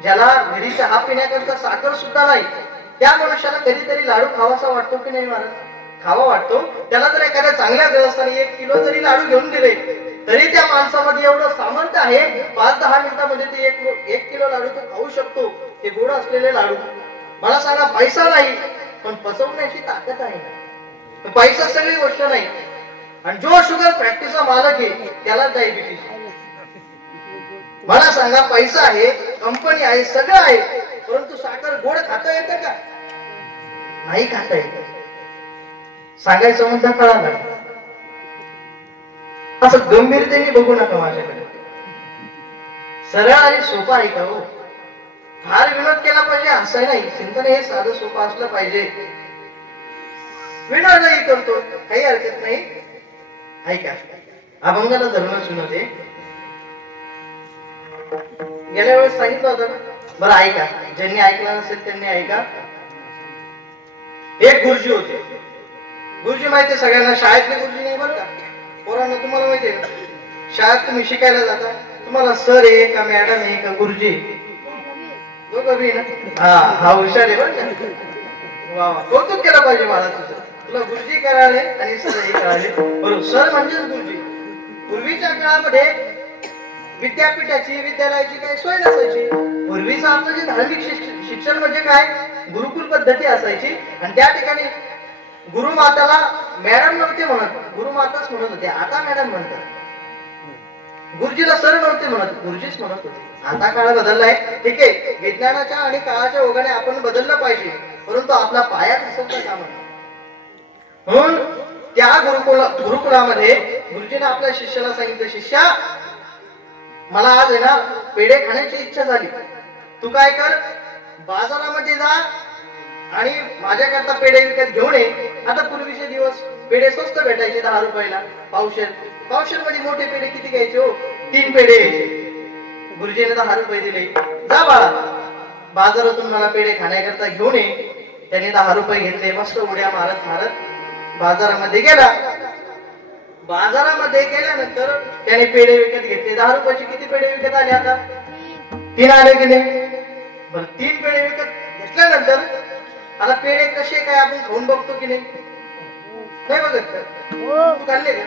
ज्याला घरी चहा पिण्याकरता साखर सुद्धा नाही, त्या मनुष्याला कधीतरी लाडू खावासा वाटतो की नाही महाराज? खावा वाटतो. त्याला जर एखाद्या चांगल्या ग्रहस्थाने 1 किलो जरी लाडू घेऊन दिले, तरी त्या माणसामध्ये एवढं सामर्थ्य आहे, 5-10 मिनिटांमध्ये ते 1 किलो लाडू तो खाऊ शकतो. ते गोड असलेले लाडू. मला सांगा, पैसा नाही, पण पचवण्याची ताकद आहे. पैसा सगळी गोष्ट नाही. आणि जो शुगर फॅक्टरीचा मालक आहे, त्याला डायबिटीस. मला सांगा, पैसा आहे, कंपनी आहे, सगळं आहे, परंतु साखर गोड खाता येतं का? नाही खाता येत. सांगायचं मुद्दा कळाला. असं गंभीरतेने बघू नका माझ्याकडे. सरळ आणि सोपा आहे का हो? फार विनोद केला पाहिजे असं नाही. चिंतन हे साधं सोपं असलं पाहिजे. विनोदही करतो, काही हरकत नाही. ऐका, अभंगाला धरूनच विनोदे. गेल्या वेळेस सांगितलं होतं ना. बरं ऐका, ज्यांनी ऐकलं नसेल त्यांनी ऐका. एक गुरुजी होते. गुरुजी माहिती सगळ्यांना, शाळेतले गुरुजी नाही बरं का. पोरांना तुम्हाला माहितीये का, शाळेत तुम्ही शिकायला जाता, तुम्हाला सर आहे का मॅडम आहे का गुरुजी? दोघं बी ना. हा हुशार आहे बरं का. वा वा, कौतुक केलं पाहिजे मला तुझं. तुला गुरुजी कळाले आणि सरही कळाले. बरोबर, सर म्हणजेच गुरुजी. पूर्वीच्या काळामध्ये विद्यापीठाची, विद्यालयाची काही सोय नसायची. पूर्वीचं आपलं जे धार्मिक शिक्षण म्हणजे काय, गुरुकुल पद्धती असायची. आणि त्या ठिकाणी गुरुमाताला मॅडम नव्हते म्हणत, गुरुमाताच म्हणत होते. आता मॅडम म्हणतात. गुरुजीला सर नव्हते म्हणत, गुरुजीच म्हणत होते. आता काळ बदललाय, ठीक आहे. विज्ञानाच्या आणि काळाच्या ओघाने आपण बदललं पाहिजे, परंतु आपला पाया घसरता कामा नये. म्हणून त्या गुरुकुलामध्ये गुरुजीने आपल्या शिष्याला सांगितलं, शिष्या, मला आज आहे ना पेढे खाण्याची इच्छा झाली. तू काय कर, बाजारामध्ये जा आणि माझ्याकरता पेढे विकत घेऊन ये. आता पूर्वीचे दिवस पेढे स्वस्त भेटायचे, 10 रुपयाला पावशेर. पावशेर मध्ये मोठे पेढे किती घ्यायचे हो? 3 पेढे यायचे. गुरुजीने 10 रुपये दिले. जा बाळा, बाजारातून मला पेढे खाण्याकरता घेऊन ये. त्यांनी 10 रुपये घेतले. मस्त उड्या मारत मारत बाजारामध्ये गेला. बाजारामध्ये गेल्यानंतर त्याने पेढे विकत घेतले. 10 रुपयाचे किती पेढे विकत आले? आता 3 आले की नाही? बरं, 3 पेढे विकत घेतल्यानंतर आता पेढे कसे काय आपण खाऊन बघतो की नाही? नाही बघत का? तू खाल्ले का?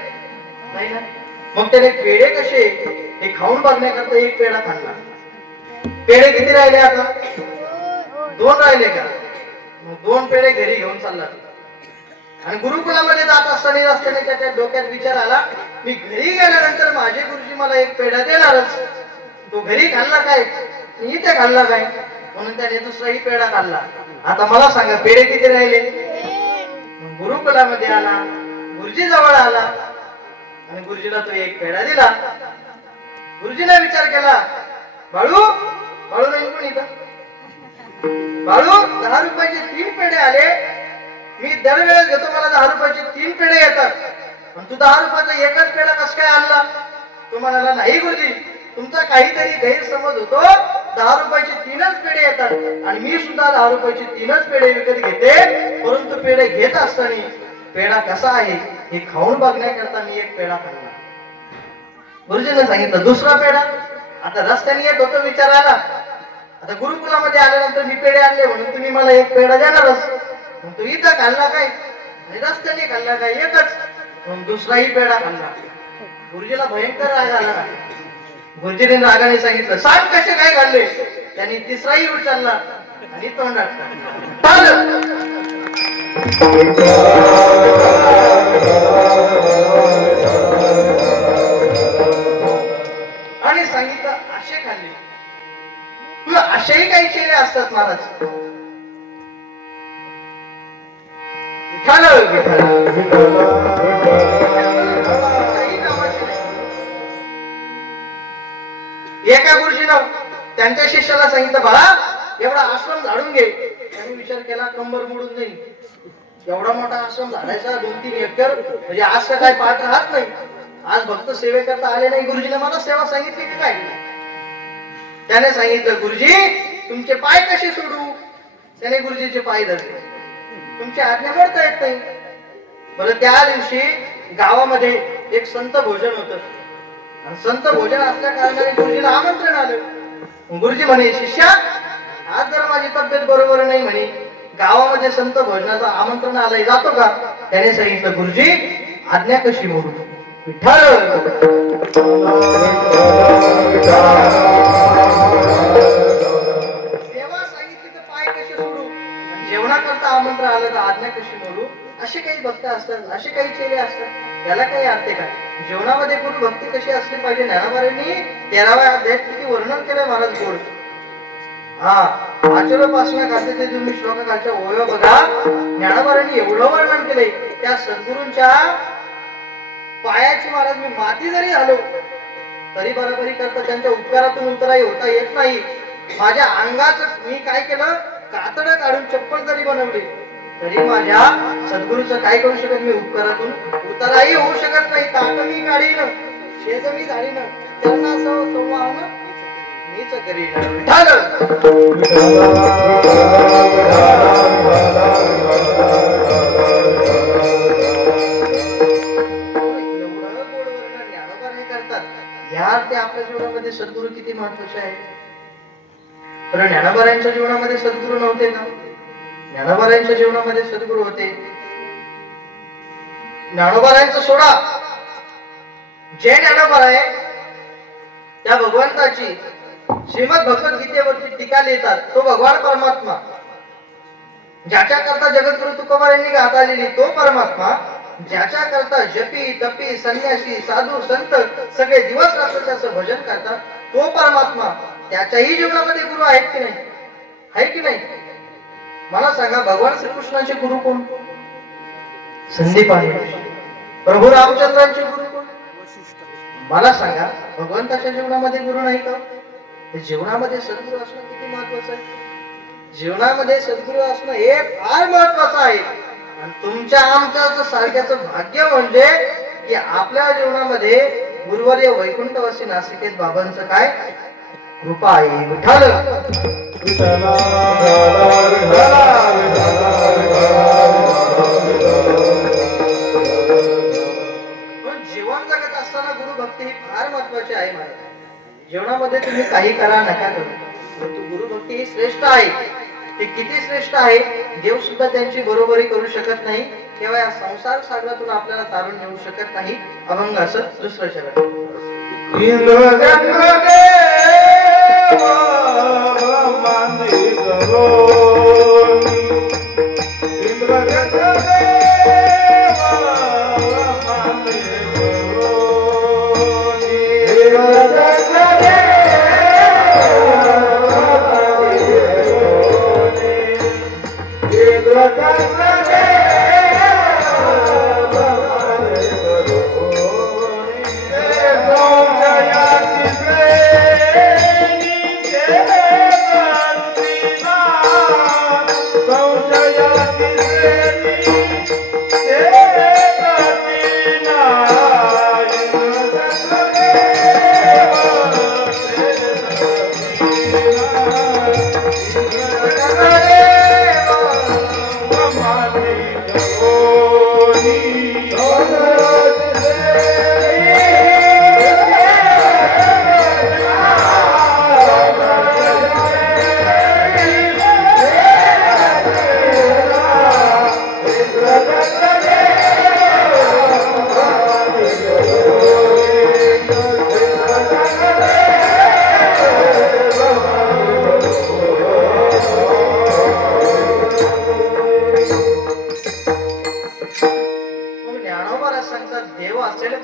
नाही ना. मग त्याने पेढे कसे हे खाऊन बघण्याकरता 1 पेढा खाल्ला. पेढे किती राहिले आता? 2 राहिले का? मग 2 पेढे घरी घेऊन चालला. आणि गुरुकुलामध्ये जात असताना त्याच्या डोक्यात विचार आला, मी घरी गेल्यानंतर माझे गुरुजी मला एक पेढा देणारच. तो घरी खाल्ला काय, इथे खाल्ला काय, म्हणून त्याने दुसराही पेढा खाल्ला. आता मला सांगा पेढे किती राहिले? गुरुकुलामध्ये आला, गुरुजी जवळ आला आणि गुरुजीला तो एक पेढा दिला. गुरुजीने विचार केला, बाळू बाळू नाही कोण इथं? बाळू 10 रुपयाचे 3 पेढे आले. मी दरवेळेस घेतो, मला 10 रुपयाचे 3 पेढे येतात, पण तू 10 रुपयाचा एकच पेढा कस काय आणला? तो म्हणाला, नाही गुरुजी, तुमचा काहीतरी गैरसमज होतो. 10 रुपयाचे 3च पेढे येतात आणि मी सुद्धा 10 रुपयाचे 3च पेढे विकत घेते. परंतु पेढे घेत असताना पेढा कसा आहे हे खाऊन बघण्याकरता मी एक पेढा खाल्ला. गुरुजीने सांगितलं दुसरा पेढा. आता रस्त्याने येत होतो, विचार आला, आता गुरुकुलामध्ये आल्यानंतर मी पेढे आणले म्हणून तुम्ही मला एक पेढा देणारच. मग तू इथं खाल्ला काय आणि रस्त्याने खाल्ला काय? एकच. मग दुसराही पेढा खाल्ला. गुरुजीला भयंकर राग आला. गुरुजीने रागाने सांगितलं, सांग कसे काय खाल्ले? त्यांनी तिसराही उचलला आणि तोंडात आणि सांगितलं असे खाल्ले. तुला असेही काही चेहरे असतात महाराज. एका गुरुजीनं त्यांच्या शिष्याला सांगितलं, बाळा एवढा आश्रम झाडून घे. त्यांनी विचार केला, कंबर मोडून जाईल. एवढा मोठा आश्रम झाडायचा 2-3 एकर, म्हणजे आज का काय पाठ राहत नाही. आज भक्त सेवेकरता आले नाही. गुरुजीने मला सेवा सांगितली की काय? त्याने सांगितलं, गुरुजी तुमचे पाय कसे सोडू? त्याने गुरुजीचे पाय धरले. तुमची आज्ञा मोडता येत नाही. बरं, त्या दिवशी गावामध्ये एक संत भोजन होतं. संत भोजन असल्या कारणाने गुरुजीला आमंत्रण आलं. गुरुजी म्हणे, शिष्या आज जर माझी तब्येत बरोबर नाही म्हणे, गावामध्ये संत भोजनाचं आमंत्रण आलंय, जातो का? त्याने सांगितलं, गुरुजी आज्ञा कशी मोडू? विठ्ठल सेवा सांगितली तर पाय कसे सोडू? जेवणाकरता आमंत्रण आलं तर आज्ञा कशी मोडू? असे काही भक्त असतात, असे काही चेहरे असतात. याला काही अर्थ आहे का? जीवनामध्ये गुरु भक्ती कशी असली पाहिजे? ज्ञानोबांनी 13व्या अध्यायात किती वर्णन केलंय महाराज गोड. आचरोपासना करते ते तुम्ही श्लोकाच्या ओव्या बघा. ज्ञानोबांनी एवढं वर्णन केलंय. त्या सद्गुरूंच्या पायाची महाराज मी माती जरी झालो तरी बरोबरी करता त्यांच्या उपकारातून उतराई होता येत नाही. माझ्या अंगाच मी काय केलं, कातडं काढून चप्पल जरी बनवली तरी माझ्या सद्गुरूचं काय करू शकत? मी उपकारातून उतराही होऊ शकत नाही. ताट मी काढीन, शेज मी झाडीन, त्यांना संवाहन मीच करीन. एवढं गोड वर्णन ज्ञानोबा हे करतात. या ते आपल्या जीवनामध्ये सद्गुरू किती महत्वाचे आहे. तर ज्ञानोबांच्या जीवनामध्ये सद्गुरू नव्हते का? ज्ञानोबांच्या जीवनामध्ये सद्गुरू होते. ज्ञानोबांचं सोडा, जे ज्ञानोबा आहे त्या भगवंताची श्रीमद भगवद्गीतेवरती टीका लिहितात. तो भगवान परमात्मा, ज्याच्या करता जगद्गुरु तुकोबा यांनी गाथा लिहिली तो परमात्मा, ज्याच्या करता जपी तपी संन्यासी साधू संत सगळे दिवस रात्र त्याचं भजन करतात तो परमात्मा. त्याच्याही जीवनामध्ये गुरु आहेत की नाही? आहे की नाही? मला सांगा, भगवान श्रीकृष्णाचे गुरु कोण? संदीप आहे. प्रभू रामचंद्रांचे गुरु कोण? मला सांगा, भगवंताच्या जीवनामध्ये गुरु नाही का? जीवनामध्ये सद्गुरू असणं किती महत्वाचं आहे. जीवनामध्ये सद्गुरू असणं हे फार महत्वाचं आहे. आणि तुमच्या आमच्या सारख्याचं भाग्य म्हणजे की आपल्या जीवनामध्ये गुरुवर्य वैकुंठवासी नासिकेत बाबांचं काय कृपा आहे. विठ्ठल जीवन जगत असताना गुरुभक्ती ही फार महत्वाची आहे. महाराज, जीवनामध्ये तुम्ही काही करा नका करू, परंतु गुरुभक्ती ही श्रेष्ठ आहे. ते किती श्रेष्ठ आहे, देव सुद्धा त्यांची बरोबरी करू शकत नाही. किंवा या संसार सागरातून आपल्याला तारून नेऊ शकत नाही. अभंग असं दुसरं शरण.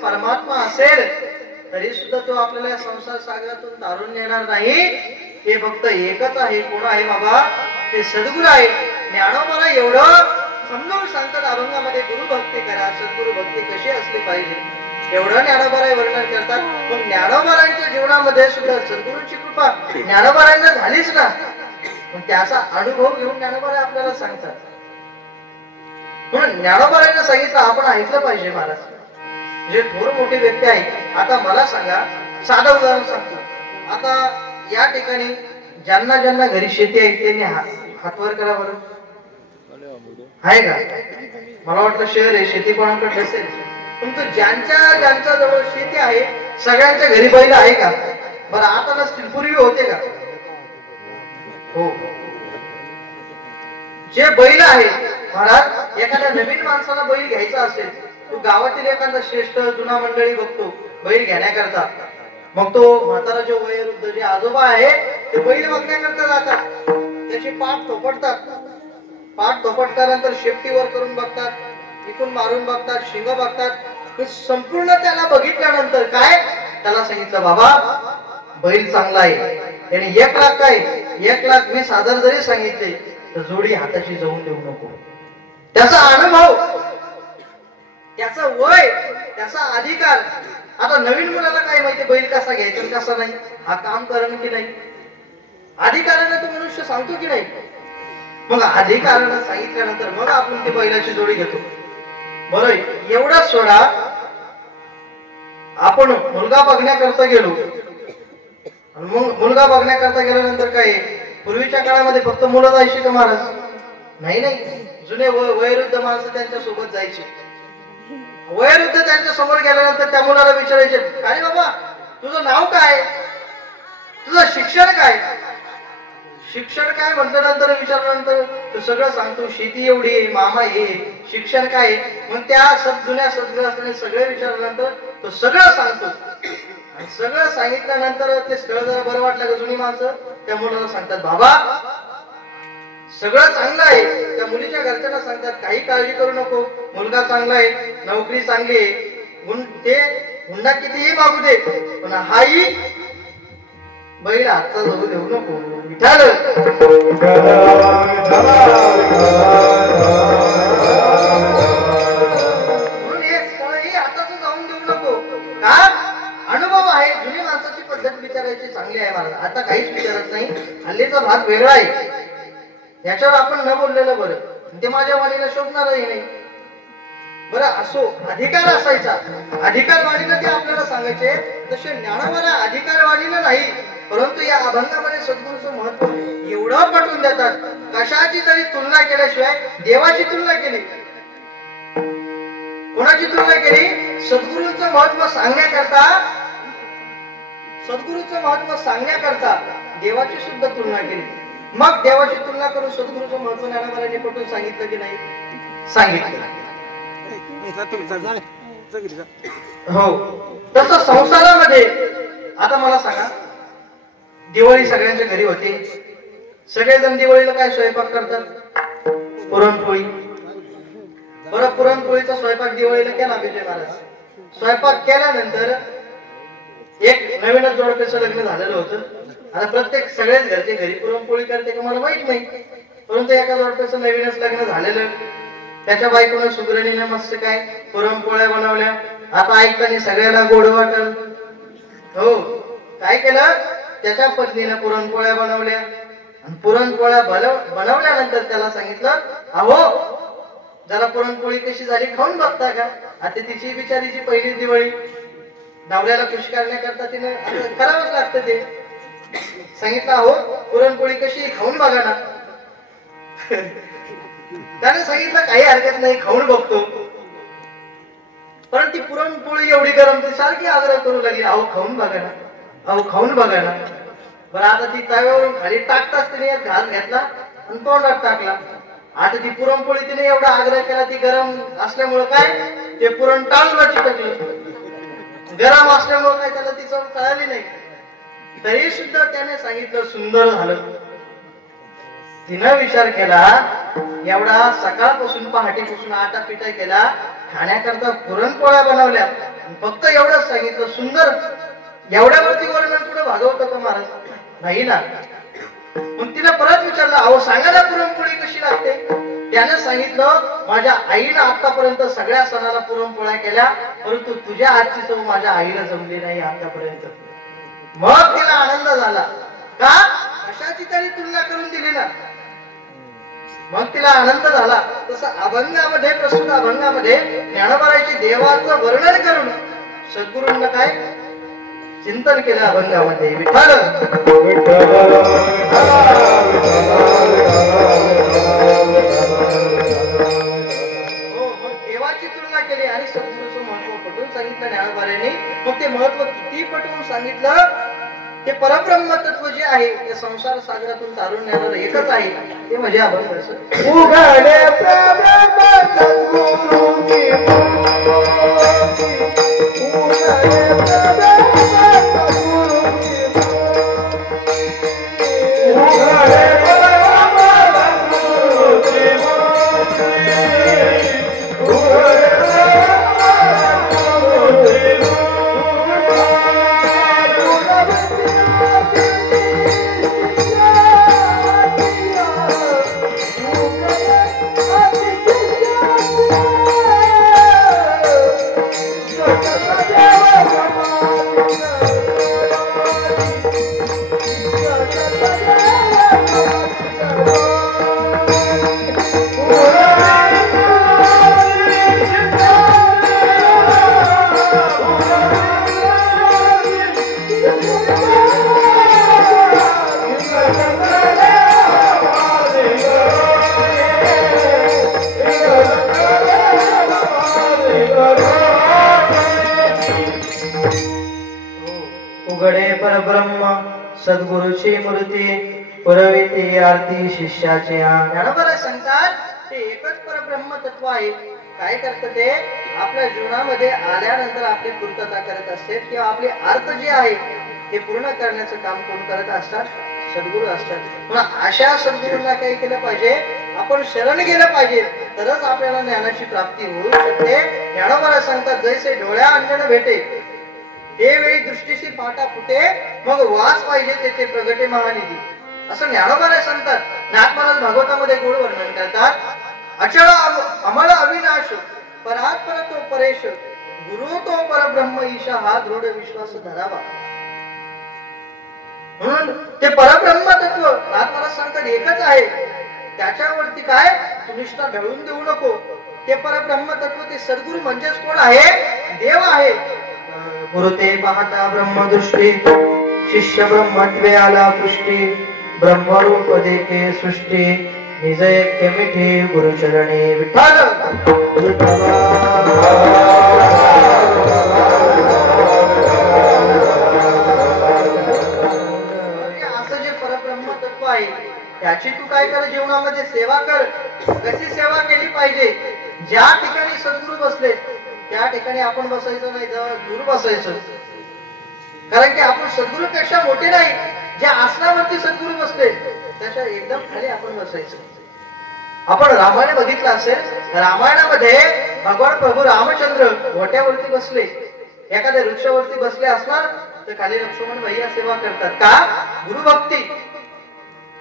परमात्मा असेल तरी सुद्धा तो आपल्याला संसार सागरातून तारून नेणार नाही. हे फक्त एकच आहे. कोण आहे बाबा? ते सद्गुरू आहे. ज्ञानोबाला एवढं समजावून सांगतात अभंगामध्ये, गुरुभक्ती करा. सद्गुरु भक्ती कशी असली पाहिजे एवढं ज्ञानोबाराय वर्णन करतात. मग ज्ञानोबारांच्या जीवनामध्ये सुद्धा सद्गुरूची कृपा ज्ञानोबारांना झालीच ना. मग त्याचा अनुभव घेऊन ज्ञानोबाराय आपल्याला सांगतात. म्हणून ज्ञानोबारांना सांगितलं आपण ऐकलं पाहिजे. महाराज जे थोर मोठी व्यक्ती आहे. आता मला सांगा, साधं उदाहरण सांगतो. आता या ठिकाणी ज्यांना ज्यांना घरी शेती आहे त्यांनी हातवर करा बरं. आहे का? मला वाटलं शहर आहे, शेती कोणाकडे नसेल. तुमचं ज्यांच्या जवळ शेती आहे सगळ्यांच्या घरी बैल आहे का? बरं आता नसतील, पूर्वी होते का? हो. जे बैल आहे महाराज, एखाद्या नवीन माणसाला बैल घ्यायचा असेल, तो गावातील एखादा श्रेष्ठ जुना मंडळी बघतो बैल घेण्याकरता. मग तो म्हातारा जो वयोवृद्ध जे आजोबा आहे ते बैल बघण्याकरता जातात. त्याची पाठ थोपटतात. पाठ थोपटल्यानंतर शेपटीवर करून बघतात, इकून मारून बघतात, शिंग बघतात. संपूर्ण त्याला बघितल्यानंतर काय त्याला सांगितलं, बाबा बैल चांगला आहे. त्याने 1 लाख काय 1,20,000 जरी सांगितले तर जोडी हाताची जाऊन देऊ नको. त्याचा अनुभव, त्याचा वय, त्याचा अधिकार. आता नवीन मुलाला काय माहिती बैल कसा घ्यायचा आणि कसा नाही, हा काम करण की नाही? अधिकाराने तो मनुष्य सांगतो की नाही? मग अधिकाराने सांगितल्यानंतर मग आपण ती बैलाची जोडी घेतो. बरं एवढंच सोडा, आपण मुलगा बघण्याकरता गेलो. मग मुलगा बघण्याकरता गेल्यानंतर काय, पूर्वीच्या काळामध्ये फक्त मुलं जायची का महाराज? नाही नाही, जुने वयोवृद्ध माणसं त्यांच्या सोबत जायची. वयोवृद्ध त्यांच्या समोर गेल्यानंतर त्या मुलाला विचारायचे, काय बाबा तुझं नाव काय, तुझं शिक्षण काय? शिक्षण काय म्हटल्यानंतर विचारल्यानंतर तो सगळं सांगतो. शेती एवढी आहे, मामा हे, शिक्षण काय? मग त्या जुन्या सद्ग्रस्ताने सगळे विचारल्यानंतर तो सगळं सांगतो. आणि सगळं सांगितल्यानंतर ते स्थळ जरा बरं वाटलं का जुनी माणसं त्या मुलाला सांगतात, बाबा सगळं चांगलं आहे. त्या मुलीच्या घरच्यांना सांगतात, काही काळजी करू नको, मुलगा चांगला आहे, नोकरी चांगली आहे, ते हुंडा कितीही मागू दे, पण हाही बैल हातचा जाऊ देऊ नको. विठाल म्हणून हे स्थळही हाताचं जाऊन देऊ नको. का? अनुभव आहे. जुनी माणसाची पद्धत विचारायची चांगली आहे महाराज. आता काहीच विचारत नाही. हल्लीचा भाग वेगळा आहे. याच्यावर आपण न बोललेलं बरं. ते माझ्या वाणीला शोभणारही नाही. बरं असो, अधिकार असायचा. अधिकारवाणीनं ते आपल्याला सांगायचे. तसे ज्ञानावरा अधिकारवाणीनं नाही, परंतु या अभंगामध्ये सद्गुरूचं महत्व एवढं पटवून देतात. कशाची तरी तुलना केल्याशिवाय देवाची तुलना केली. कोणाची तुलना केली? सद्गुरूंचं महत्व सांगण्याकरता, सद्गुरूचं महत्व सांगण्याकरता देवाची सुद्धा तुलना केली. मग देवाची तुलना करून सद्गुरूचं महत्व ज्ञानावरांनी पटवून सांगितलं की नाही? सांगितलं. हो. तसं संसारामध्ये आता मला सांगा, दिवाळी सगळ्यांच्या घरी होते. सगळेजण दिवाळीला काय स्वयंपाक करतात? पुरणपोळी. बरं पुरणपोळीचा स्वयंपाक दिवाळीला केला विजय महाराज. स्वयंपाक केल्यानंतर एक नवीनच जोडप्याचं लग्न झालेलं होतं. आता प्रत्येक सगळ्याच घरचे घरी पुरणपोळी करते का मला माहित नाही. परंतु एका जोडप्याचं नवीनच लग्न झालेलं, त्याच्या बायकोनं सुगरणीनं मस्त काय पुरणपोळ्या बनवल्या. आता ऐकताना सगळ्याला गोड वाटल. हो, काय केलं, त्याच्या पत्नीनं पुरणपोळ्या बनवल्या. आणि पुरणपोळ्या बनवल्यानंतर त्याला सांगितलं, अहो जरा पुरणपोळी कशी झाली खाऊन बघता का. आता तिची बिचारीची पहिली दिवाळी, नवऱ्याला खुश करण्याकरता तिने करावंच लागतं ते. सांगितलं, अहो पुरणपोळी कशी खाऊन बघा ना. त्याने सांगितलं काही हरकत नाही, खाऊन बघतो. पण ती पुरणपोळी एवढी गरम, ती सारखी आग्रह करू लागली, अहो खाऊन बघा ना, अहो खाऊन बघा ना. बरं आता ती तव्यावरून खाली टाकताच तिने एक घास घेतला आणि तोंडात टाकला. आता ती पुरणपोळी तिने एवढा आग्रह केला, ती गरम असल्यामुळं काय ते पुरण टाळूला चिटकलं. गरम असल्यामुळं काय त्याला ती चव कळाली नाही. तरी सुद्धा त्याने सांगितलं सुंदर झालं. तिनं विचार केला, एवढा सकाळपासून पहाटेपासून आटापिटा केला, खाण्याकरता पुरणपोळ्या बनवल्या, फक्त एवढंच सांगितलं सुंदर. एवढ्यावरती वर्णन पुढे भागवतं का महाराज? नाही ना. मग तिला परत विचारलं, अहो सांगा ना पुरणपोळी कशी लागते. त्याने सांगितलं, माझ्या आईनं आतापर्यंत सगळ्या सणाला पुरणपोळ्या केल्या, परंतु तुझ्या हातची चव माझ्या आईला जमली नाही आतापर्यंत. मग तिला आनंद झाला का, कशाची तरी तुलना करून दिली ना. मग तिला आनंद झाला. तसं अभंगामध्ये, प्रस्तुत अभंगामध्ये ज्ञानोबाराची देवाचं वर्णन करून सद्गुरूंना काय चिंतन केलं अभंगामध्ये. विठ्ठल देवाची तुलना केली आणि सद्गुरूचं महत्व पटवून सांगितलं ज्ञानोबारांनी. मग ते महत्व किती पटवून सांगितलं, ते परब्रह्म तत्व जे आहे ते संसार सागरातून तारून नेणारं एकच आहे, ते म्हणजे अभंग. उघडे प्रभु सद्गुरूंची मूर्ती, उघडे प्रभु सद्गुरूंची मूर्ती, उघडे प्रभु सद्गुरूंची मूर्ती, उघडे परब्रह्म सद्गुरूची मूर्ती, पुरविती आरती शिष्याचे. ज्ञानोबा सांगतात ते एकच परब्रह्म तत्व आहे. काय करतं ते, आपल्या जीवनामध्ये आल्यानंतर आपली पूर्तता करत असते किंवा आपले अर्थ जे आहे ते पूर्ण करण्याचं काम कोण करत असतात, सद्गुरू असतात. म्हणून अशा सद्गुरूंना काय केलं पाहिजे, आपण शरण गेलं पाहिजे, तरच आपल्याला ज्ञानाची प्राप्ती होऊ शकते. ज्ञानोबा सांगतात, जैसे डोळ्या अंजन भेटे हे वेळी दृष्टीशी पाटा फुटे, मग वास पाहिजे तेथे प्रगटे महानिधी, असं ज्ञानोबा सांगतात. ज्ञानमानस भागवतामध्ये गोड वर्णन करतात. अचळ अमळ अविनाश परात पर तो परेश, गुरु तो परब्रह्म ईशा, हा दृढ विश्वास धरावा. म्हणून ते परब्रह्म तत्व ज्ञानमानस सांगतात एकच आहे, त्याच्यावरती काय तू निष्ठा ढळून देऊ नको. ते परब्रह्म तत्व, ते सद्गुरू म्हणजेच कोण आहे, देव आहे. गुरु ते पाहता ब्रह्मदृष्टी, शिष्य ब्रह्मत्वे आला पुष्टी, ब्रह्मरूप देखे सृष्टी, निज ऐक्य मिठी गुरुचरणी. विठ्ठल असं जे परब्रह्म तत्व आहे त्याची तू काय कर, जीवनामध्ये सेवा कर. कशी सेवा केली पाहिजे, ज्या ठिकाणी सद्गुरू बसले त्या ठिकाणी आपण बसायचं नाही, जवळ दूर बसायचं. कारण की आपण सद्गुरूपेक्षा मोठे नाही. ज्या आसनावरती सद्गुरू बसले त्याच्या एकदम खाली आपण बसायचं. आपण रामायण बघितलं असेल, रामायणामध्ये भगवान प्रभू रामचंद्र गोट्यावरती बसले, एखाद्या वृक्षावरती बसले असणार तर खाली लक्ष्मण भैया सेवा करतात. का? गुरुभक्ती.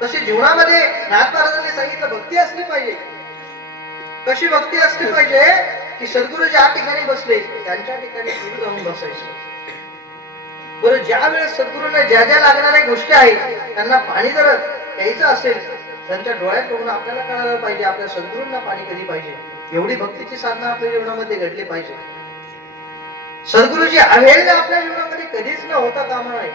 तशी जीवनामध्ये नाथ महाराजांनी सांगितलं भक्ती असली पाहिजे. कशी भक्ती असली पाहिजे की सद्गुरू ज्या ठिकाणी बसले त्यांच्या ठिकाणी दूर जाऊन बसायचं. बरं, ज्या वेळेस सद्गुरूंना ज्या ज्या लागणाऱ्या गोष्टी आहेत त्यांना पाणी जर प्यायचं असेल, त्यांच्या डोळ्यात बघून आपल्याला कळायला पाहिजे आपल्या सद्गुरूंना पाणी कधी पाहिजे. एवढी भक्तीची साधना आपल्या जीवनामध्ये घडली पाहिजे. सद्गुरूची अवहेलना आपल्या जीवनामध्ये कधीच न होता कामा नये.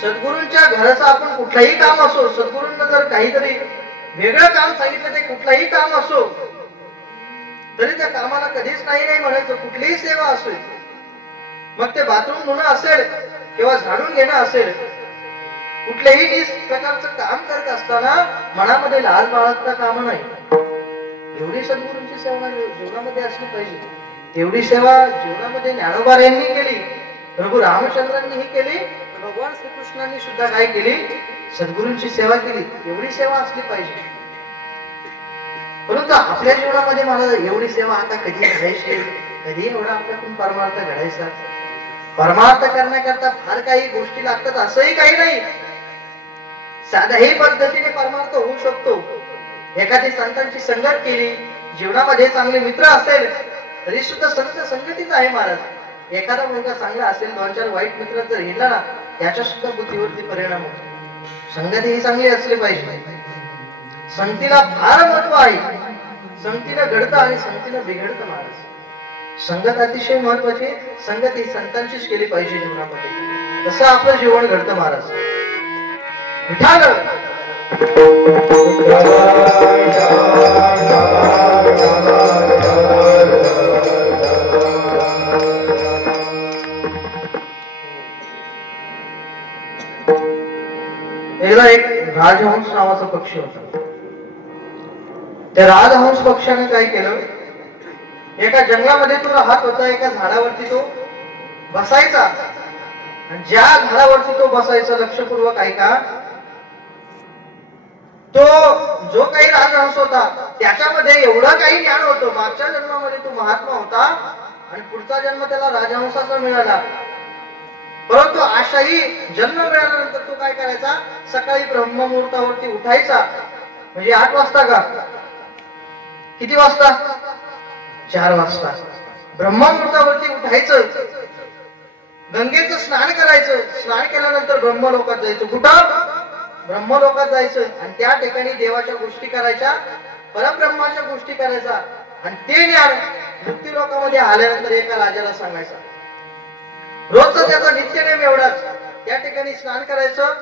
सद्गुरूंच्या घराचं आपण कुठलंही काम असो, सद्गुरूंना जर काहीतरी वेगळं काम सांगितलं, ते कुठलंही काम असो तरी त्या कामाला कधीच नाही म्हणायचं. कुठलीही सेवा असो, मग ते बाथरूम धुणं असेल किंवा झाडून घेणं असेल, कुठल्याही प्रकारचं काम करत असताना मनामध्ये लाल बाळगता कामा नाही. एवढी सद्गुरूंची सेवा जीवनामध्ये असली पाहिजे. एवढी सेवा जीवनामध्ये ज्ञानोबा यांनी केली, प्रभू रामचंद्रांनीही केली, भगवान श्रीकृष्णांनी सुद्धा काय केली, सद्गुरूंची सेवा केली. एवढी सेवा असली पाहिजे. परंतु आपल्या जीवनामध्ये मला एवढी सेवा आता कधी घडायची, कधी एवढा आपल्याकडून परमार्थ घडायचा. परमार्थ करण्याकरता फार काही गोष्टी लागतात असंही काही नाही. साध्याही पद्धतीने परमार्थ होऊ शकतो. एखादी संतांची संगत केली, जीवनामध्ये चांगले मित्र असेल तरी सुद्धा संत संगतीच आहे महाराज. एखादा मुलगा चांगला असेल, 2-4 वाईट मित्र जर हिंडला ना, त्याच्या सुद्धा बुद्धीवरती परिणाम होतो. संगती ही चांगली असली पाहिजे. संगतीला फार महत्व आहे. संगतीनं घडतं आणि संगतीनं बिघडतं महाराज. संगत अतिशय महत्वाची. संगत ही संतांचीच केली पाहिजे जीवनामध्ये. तसं आपलं जीवन घडतं महाराज. विठाल एकदा एक राजहंस नावाचा पक्षी होता. त्या राजहंस पक्षाने काय केलं, एका जंगलामध्ये तो राहत होता. एका झाडावरती तो बसायचा. आणि ज्या झाडावरती तो बसायचा, लक्षपूर्वक ऐका, तो जो काही राजहंस होता त्याच्यामध्ये एवढं काही ज्ञान होतं. मागच्या जन्मामध्ये तो महात्मा होता आणि पुढचा जन्म त्याला राजहंसाचा मिळाला. परंतु अशाही जन्म मिळाल्यानंतर तो काय करायचा, सकाळी ब्रह्ममुहूर्तावरती उठायचा. म्हणजे 8 वाजता का, किती वाजता, 4 वाजता ब्रह्ममुहूर्तावरती उठायचं. गंगेचं स्नान करायचं. स्नान केल्यानंतर ब्रह्मलोकात जायचं. कुठं, ब्रह्मलोकात जायचं. आणि त्या ठिकाणी देवाच्या गोष्टी करायच्या, परब्रह्माच्या गोष्टी करायच्या. आणि ते ज्ञान मृत्यूलोकामध्ये आल्यानंतर एका राजाला सांगायचं. रोजचा त्याचा नित्यनेम एवढाच. त्या ठिकाणी स्नान करायचं,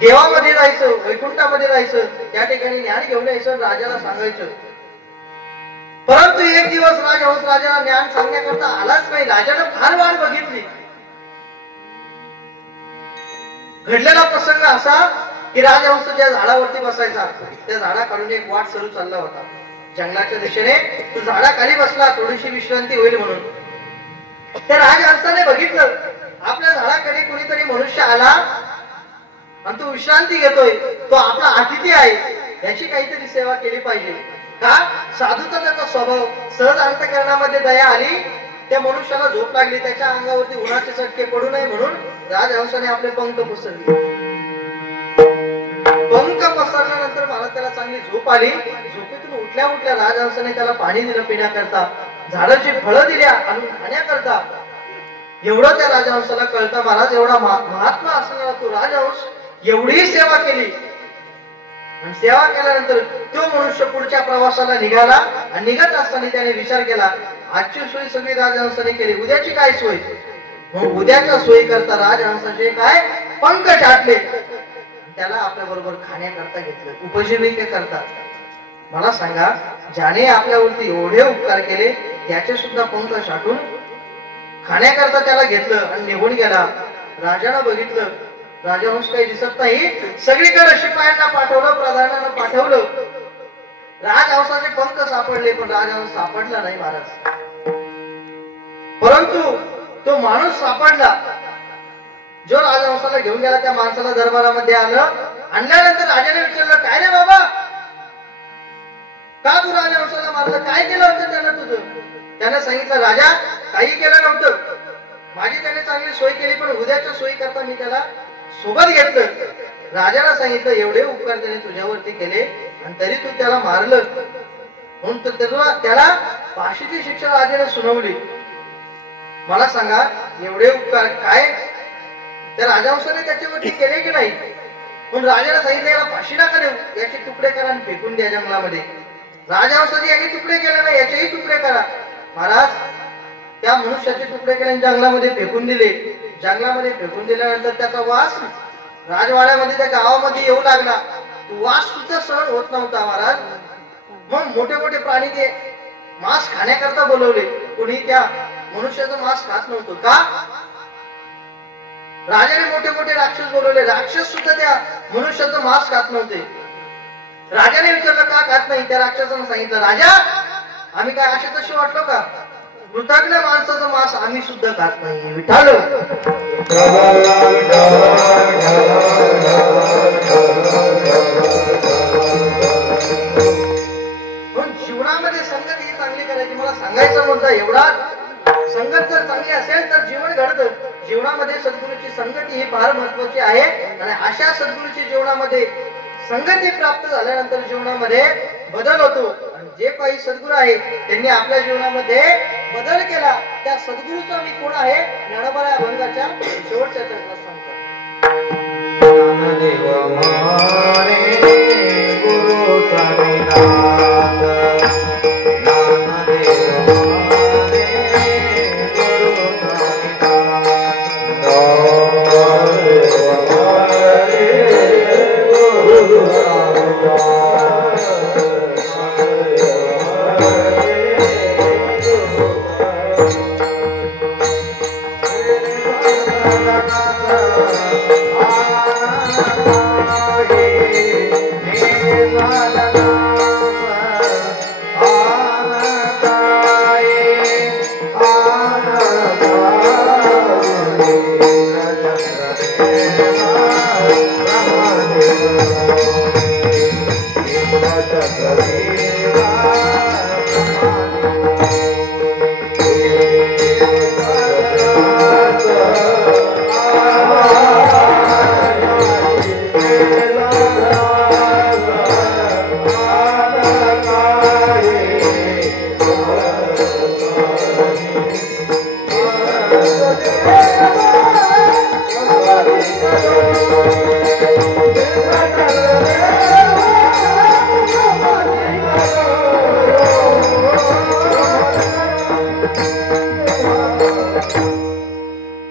देवामध्ये जायचं, वैकुंठामध्ये जायचं, त्या ठिकाणी ज्ञान घेऊन यायचं, राजाला सांगायचं. परंतु एक दिवस राजहंस राजाला ज्ञान सांगण्याकरता आलाच नाही. राजानं फार वाट बघितली. घडलेला प्रसंग असा की राजहंस ज्या झाडावरती बसायचा, त्या झाडाखालून एक वाट सरू चालला होता जंगलाच्या दिशेने. तो झाडाखाली बसला, थोडीशी विश्रांती होईल म्हणून. त्या राजहंसाने बघितलं आपल्या झाडाकडे कोणीतरी मनुष्य आला आणि तो विश्रांती घेतोय, तो आपला अतिथी आहे, याची काहीतरी सेवा केली पाहिजे. का, साधूचा त्याचा स्वभाव, सहज अंतःकरणामध्ये दया आली. त्या मनुष्याला झोप लागली, त्याच्या अंगावरती उन्हाचे चटके पडू नये म्हणून राजहंसाने आपले पंख पसरले. पंख पसरल्यानंतर मला त्याला चांगली झोप आली. झोपेतून उठल्या उठल्या राजहंसाने त्याला पाणी दिलं पिण्याकरता, झाडाची फळं दिल्या आणून खाण्याकरता. एवढं त्या राजहंसाला कळतं, महाराज एवढा महात्मा असणारा तो राजहंस एवढी सेवा केली. आणि सेवा केल्यानंतर तो मनुष्य पुढच्या प्रवासाला निघाला. आणि निघत असताना त्याने विचार केला, आजची सोय सगळी राजहंसाने केली, उद्याची काय सोय. मग उद्याच्या सोयी करता राजहंसाचे काय पंख छाटले, त्याला आपल्या बरोबर खाण्याकरता घेतलं, उपजीविके करता. मला सांगा, ज्याने आपल्यावरती एवढे उपकार केले त्याचे सुद्धा पंख छाटून खाण्याकरता त्याला घेतलं आणि निघून गेला. राजानं बघितलं, राजहंस काही दिसत नाही. सगळीकडे शिपायांना पाठवलं, प्रधानांना पाठवलं. राजहंसाचे पंख सापडले पण राजहंस सापडला नाही महाराज. परंतु तो माणूस सापडला जो राजहंसाला घेऊन गेला. त्या माणसाला दरबारामध्ये आलं. आणल्यानंतर राजाने विचारलं, काय रे बाबा, का तू राजहंसाला मारलं, काय केलं होतं त्यानं तुझं. त्याने सांगितलं, राजा काही केलं नव्हतं, माझी त्याने चांगली सोय केली, पण उद्याच्या सोयी करता मी त्याला सोबत घेतलं. राजाला सांगितलं एवढे उपकार त्याने तुझ्यावरती केले आणि तरी तू त्याला मारलं म्हणून त्याला फाशीची शिक्षा राजाने सुनावली. मला सांगा एवढे उपकार काय त्या राजहंसाने त्याच्यावरती केले की नाही? म्हणून राजाला सांगितलं याला फाशी नका देऊ, याचे तुकडे करा आणि फेकून द्या जंगलामध्ये. राजहंसाने याने तुकडे केले नाही, याचेही तुकडे करा. महाराज त्या मनुष्याचे तुकडे केले आणि जंगलामध्ये फेकून दिले. जंगलामध्ये फेकून दिल्यानंतर त्याचा वास राजवाड्यामध्ये त्या गावामध्ये येऊ लागला. वास सुद्धा सहन होत नव्हता महाराज. मग मोठे मोठे प्राणी ते मांस खाण्याकरता बोलवले. कोणी त्या मनुष्याचं मांस खात नव्हतं का? राजाने मोठे मोठे राक्षस बोलवले. राक्षस सुद्धा त्या मनुष्याचं मांस खात नव्हते. राजाने विचारलं का खात नाही? त्या राक्षसाने सांगितलं राजा आम्ही काय असे तसे वाटलो का? कृतज्ञ माणसाचं मांस आम्ही सुद्धा खात नाही. विठाल पण जीवनामध्ये संगत ही चांगली करायची. मला सांगायचं मुद्दा एवढा, संगत जर चांगली असेल तर जीवन घडतं. जीवनामध्ये सद्गुरूची संगती ही फार महत्वाची आहे आणि अशा सद्गुरूची जीवनामध्ये संगती प्राप्त झाल्यानंतर जीवनामध्ये बदल होतो. आणि जे काही सद्गुरू आहे त्यांनी आपल्या जीवनामध्ये बदल केला त्या सद्गुरूचा मी कोण आहे ज्ञानोबा या अभंगाच्या शेवटच्या चरणात सांगतो.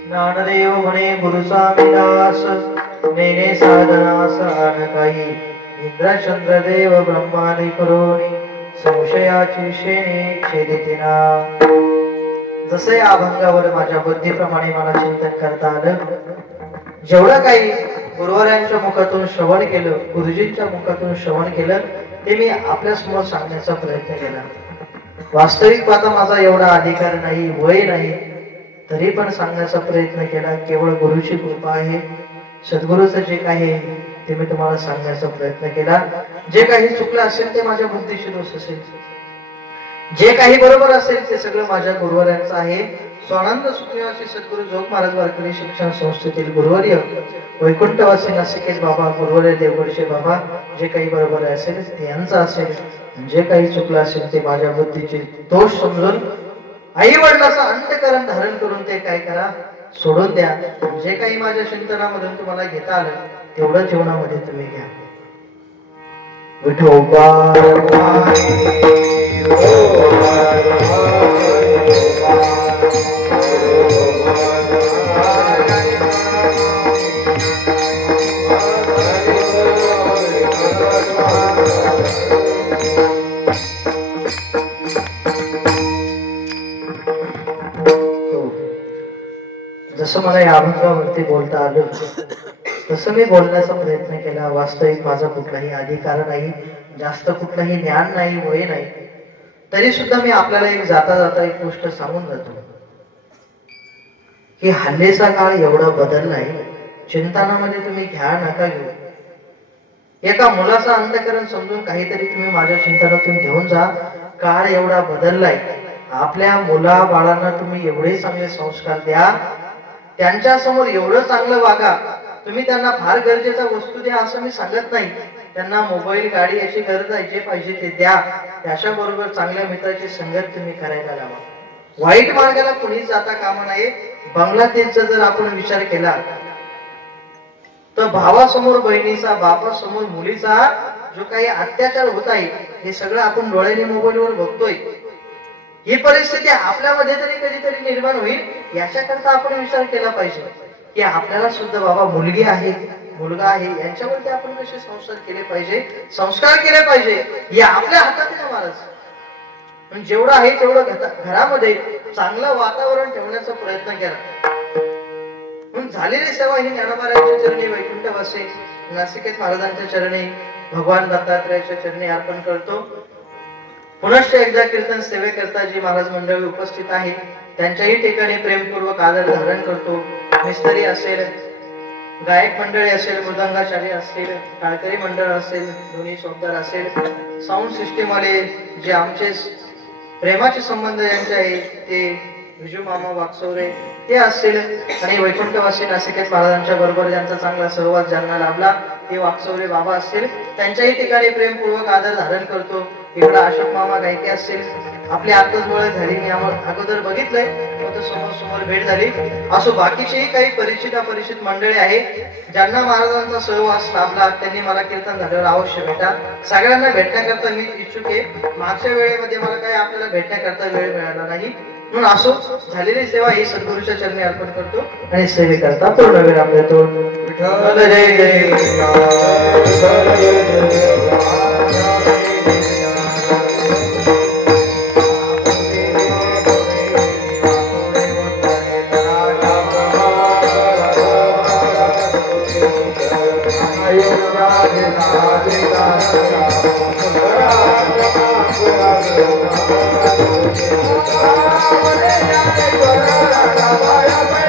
ज्ञानदेव म्हणे गुरुस्वामीदास मेने साधनास आन काही इंद्रचंद्रदेव ब्रह्मादि करोनी संशयाची शेणी छेदितिना. जसे या अभंगावर माझ्या बुद्धीप्रमाणे मला चिंतन करता आलं, जेवढं काही गुरुवारांच्या मुखातून श्रवण केलं, गुरुजींच्या मुखातून श्रवण केलं ते मी आपल्या समोर सांगण्याचा प्रयत्न केला. वास्तविक पाहता माझा एवढा अधिकार नाही, वय नाही, तरी पण सांगण्याचा प्रयत्न केला. केवळ गुरुची कृपा आहे. सद्गुरूचं जे काही आहे ते मी तुम्हाला सांगण्याचा प्रयत्न केला. जे काही चुकलं असेल ते माझ्या बुद्धीशी दोष असेल, जे काही बरोबर असेल ते सगळं माझ्या गुरुवारांचं आहे. स्वानंद सुखनिवासी सद्गुरू जोग महाराज वारकरी शिक्षण संस्थेतील गुरुवर्य वैकुंठवासी नासिकेत बाबा गुरुवर्य देवगडचे बाबा जे काही बरोबर असेल ते यांचं असेल. जे काही चुकलं असेल ते माझ्या बुद्धीचे दोष समजून आई वडिलाचं अंतःकरण धारण करून ते काय करा, सोडून द्या. जे काही माझ्या चिंतनामधून तुम्हाला घेता आलं तेवढं जीवनामध्ये तुम्ही घ्या. विठोबा जसं मला या अभंगावरती बोलता आलं तसं मी बोलण्याचा प्रयत्न केला. वास्तविक माझा कुठलाही अधिकार नाही, जास्त कुठलाही ज्ञान नाही, वय नाही, तरी सुद्धा मी आपल्याला एक जाता जाता एक गोष्ट सांगून जातो की हल्लीचा काळ एवढा बदललाय. चिंतनामध्ये तुम्ही घ्या नका घेऊ. एका मुलाचं अंतःकरण समजून काहीतरी तुम्ही माझ्या चिंतनातून घेऊन जा. काळ एवढा बदललाय. आपल्या मुला बाळांना तुम्ही एवढे चांगले संस्कार द्या, त्यांच्या समोर एवढं चांगलं वागा, तुम्ही त्यांना फार गरजेच्या वस्तू द्या असं मी सांगत नाही. त्यांना मोबाईल, गाडी याची गरज आहे, जे पाहिजे ते द्या. त्याच्या बरोबर चांगल्या मित्राची संगत तुम्ही करायला लावा. वाईट मार्गाला कुणीच जाता कामा नये. बांगलादेशचा जर आपण विचार केला तर भावासमोर बहिणीचा, बापासमोर मुलीचा जो काही अत्याचार होत आहे हे सगळं आपण डोळ्याने मोबाईलवर बघतोय. ही परिस्थिती आपल्यामध्ये तरी कधीतरी निर्माण होईल याच्याकरता आपण विचार केला पाहिजे की आपल्याला सुद्धा बाबा मुलगी आहे, मुलगा आहे, यांच्यावरती आपण कसे संस्कार केले पाहिजे, संस्कार केले पाहिजे हे आपल्या हातात आहे ना महाराज. पण जेवढं आहे तेवढं घरामध्ये चांगलं वातावरण ठेवण्याचा प्रयत्न केला. म्हणून झालेली सेवा ही ज्ञानोबारायांच्या चरणी, वैकुंठवासी नासिकेत महाराजांच्या चरणी, भगवान दत्तात्रयाच्या चरणी अर्पण करतो. पुनश्च एकदा कीर्तन सेवेकरता जी महाराज मंडळी उपस्थित आहे त्यांच्याही ठिकाणी प्रेमपूर्वक आदर धारण करतो. मिस्त्री असेल, गायक मंडळी असेल, मृदंगाचार्य असतील, टाळकरी मंडळ असेल, दोन्ही सोबदार असेल, साऊंड सिस्टीम वाले जे आमचे प्रेमाचे संबंध ज्यांचे आहे ते विजू मामा वाकसवरे ते असतील, आणि वैकुंठवासी नासिकेत महाराजांच्या बरोबर ज्यांचा चांगला सहवास ज्यांना लाभला ते वाकसवरे बाबा असतील, त्यांच्याही ठिकाणी प्रेमपूर्वक आदर धारण करतो. इकडे अशोक मामा गायके असतील, आपली आताच ओळख झाली, मी अगोदर बघितलंय, समोर समोर भेट झाली. असो बाकीचेही काही परिचित मंडळी आहेत ज्यांना महाराजांचा सहवास लाभला, त्यांनी मला कीर्तन झाल्यावर अवश्य भेटा. सगळ्यांना भेटण्याकरता मी इच्छुक आहे. मागच्या वेळेमध्ये मला काही आपल्याला भेटण्याकरता वेळ मिळाला नाही, म्हणून असो झालेली सेवा ही सद्गुरूच्या चरणी अर्पण करतो आणि सेवेकरता पूर्ण विराम देतो. विठ्ठल जय जय Bye.